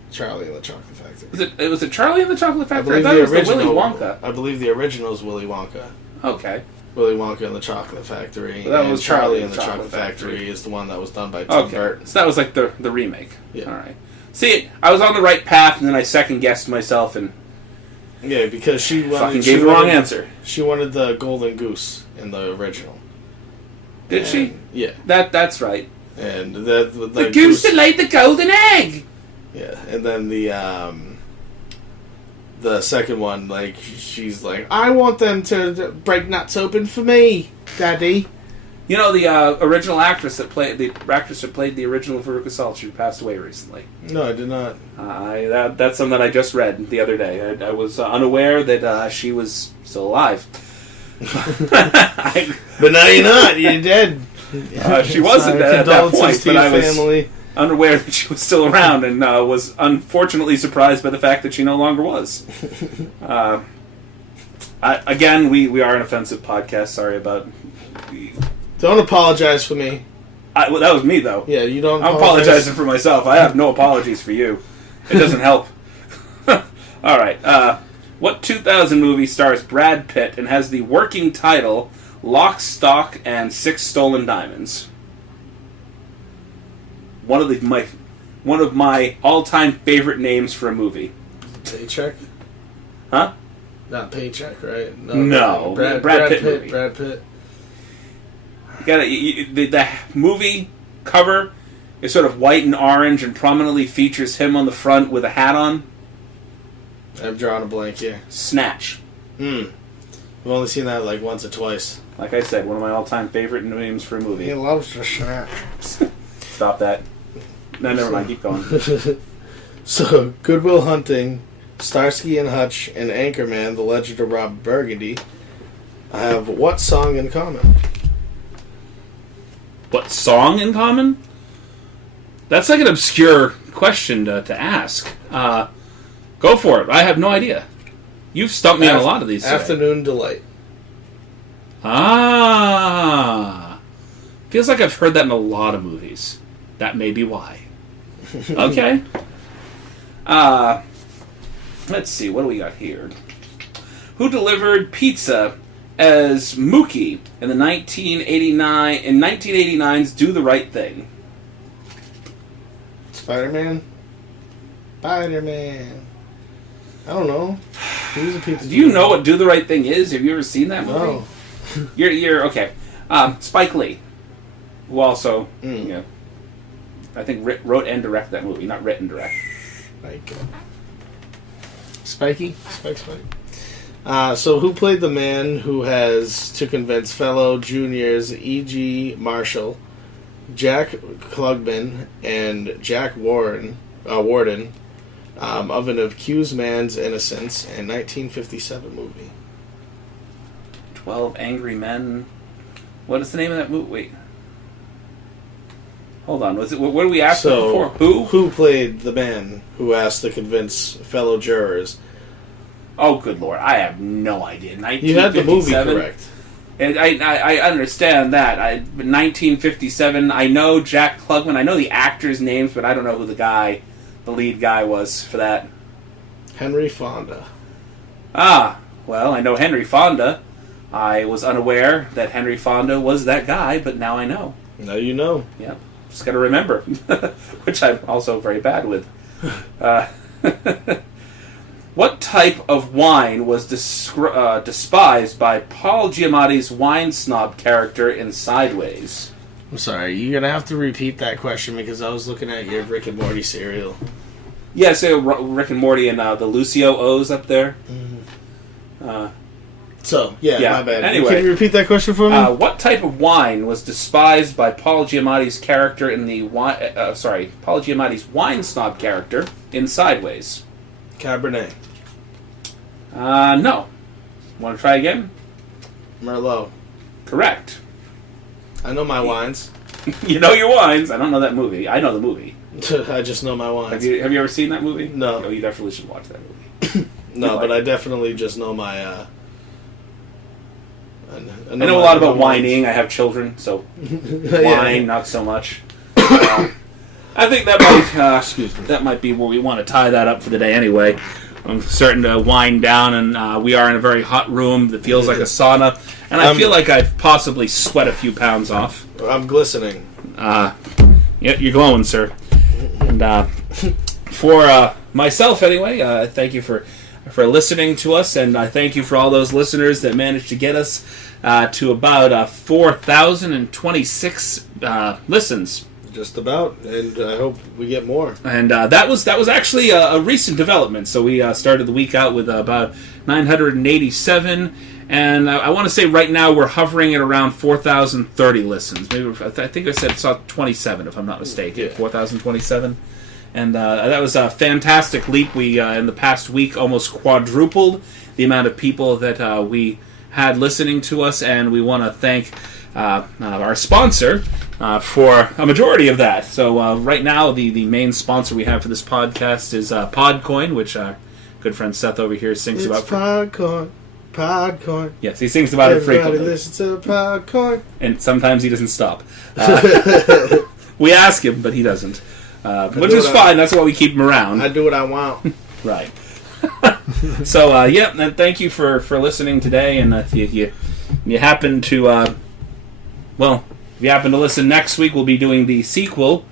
the Chocolate Factory. Was it Charlie and the Chocolate Factory? I thought the it was original, the Willy Wonka. I believe the original is Willy Wonka. Okay. Willy Wonka and the Chocolate Factory. Well, that was Charlie and the Chocolate Factory is the one that was done by Tim Burton. So that was like the remake. Yeah. All right. See, I was on the right path, and then I second-guessed myself and... Yeah, because she gave the wrong answer. She wanted the golden goose in the original. Did she? Yeah. That's right. And the goose that laid the golden egg! Yeah, and then the second one, like, she's like, I want them to break nuts open for me, Daddy. You know, the original actress that played the original Veruca Salt, she passed away recently. No, I did not. That's something that I just read the other day. I was unaware that she was still alive. But now you're not. You're dead. She wasn't at that point, but I was family. Unaware that she was still around, and was unfortunately surprised by the fact that she no longer was. Again, we are an offensive podcast. Sorry about... Don't apologize for me. Well, that was me, though. Yeah, you don't I'm apologizing for myself. I have no apologies for you. It doesn't help. All right. What 2000 movie stars Brad Pitt and has the working title Lock, Stock, and Six Stolen Diamonds? One of my all-time favorite names for a movie. Paycheck? Huh? Not Paycheck, right? No. Brad Pitt Pitt. movie. Brad Pitt. The movie cover is sort of white and orange and prominently features him on the front with a hat on. I've drawn a blank here. Snatch. I've only seen that like once or twice. Like I said, one of my all-time favorite names for a movie. He loves to snatch. Stop that. No, never mind. Keep going. So, Good Will Hunting, Starsky and Hutch, and Anchorman, The Legend of Rob Burgundy have what song in common? What song in common? That's like an obscure question to ask. Go for it. I have no idea. You've stumped me on a lot of these. Afternoon Delight. Feels like I've heard that in a lot of movies. That may be why. Okay. Let's see, what do we got here? Who delivered pizza as Mookie in the 1989's Do the Right Thing? Spider-Man. I don't know. Who's a pizza? Do you know what Do the Right Thing is? Have you ever seen that movie? No. You're okay. Spike Lee, who also, I think wrote and directed that movie, not written direct. Spike. So who played the man who has to convince fellow juniors E.G. Marshall, Jack Klugman, and Jack Warden of an accused man's innocence in 1957 movie? 12 Angry Men. What is the name of that movie? Wait. Hold on. What did we ask before? Who played the man who has to convince fellow jurors? Oh, good Lord. I have no idea. You had the movie correct. And I understand that. 1957, I know Jack Klugman. I know the actors' names, but I don't know who the lead guy was for that. Henry Fonda. Ah, well, I know Henry Fonda. I was unaware that Henry Fonda was that guy, but now I know. Now you know. Yeah, just got to remember, which I'm also very bad with. What type of wine was despised by Paul Giamatti's wine snob character in Sideways? I'm sorry, you're going to have to repeat that question because I was looking at your Rick and Morty cereal. Yeah, so Rick and Morty and the Lucio O's up there. Mm-hmm. My bad. Anyway, can you repeat that question for me? What type of wine was despised by Paul Giamatti's character in the Paul Giamatti's wine snob character in Sideways? Cabernet. No. Want to try again? Merlot. Correct. I know my wines. You know your wines. I don't know that movie. I know the movie. I just know my wines. Have you ever seen that movie? No. Oh, you definitely should watch that movie. No, but I definitely just know my... I know a lot about whining. I have children, so wine, not so much. I think that might be where we want to tie that up for the day anyway. I'm starting to wind down, and we are in a very hot room that feels like a sauna, and I feel like I've possibly sweat a few pounds off. I'm glistening. Yeah, you're glowing, sir. And for myself, anyway, thank you for listening to us, and I thank you for all those listeners that managed to get us to about 4,026 listens. Just about, and I hope we get more. And that was actually a recent development. So we started the week out with about 987, and I want to say right now we're hovering at around 4,030 listens. Maybe I think I saw 27, if I'm not mistaken. Yeah. 4,027. And that was a fantastic leap. We, in the past week, almost quadrupled the amount of people that we had listening to us, and we want to thank our sponsor for a majority of that. So right now, the main sponsor we have for this podcast is Podcoin, which our good friend Seth over here sings about. Podcoin. Yes, he sings about it frequently. Everybody listen to Podcoin. And sometimes he doesn't stop. We ask him, but he doesn't. Which is fine. That's why we keep him around. I do what I want. Right. So, and thank you for listening today. And if you happen to, if you happen to listen next week, we'll be doing the sequel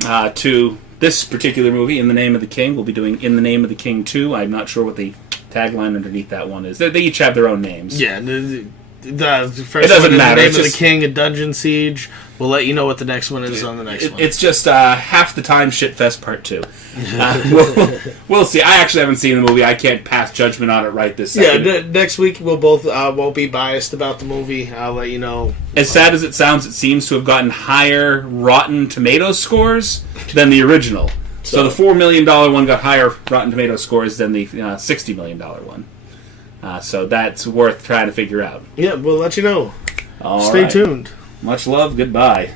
to this particular movie, In the Name of the King. We'll be doing In the Name of the King 2. I'm not sure what the tagline underneath that one is. They each have their own names. Yeah, the first one is matter. The Name of the King, A Dungeon Siege. We'll let you know what the next one is on the next one. It's just Half the Time Shitfest Part 2. We'll see. I actually haven't seen the movie. I can't pass judgment on it right this second. Yeah, next week we'll both won't be biased about the movie. I'll let you know. As sad as it sounds, it seems to have gotten higher Rotten Tomatoes scores than the original. So the $4 million one got higher Rotten Tomatoes scores than the $60 million one. So that's worth trying to figure out. Yeah, we'll let you know. All Stay tuned. Much love. Goodbye.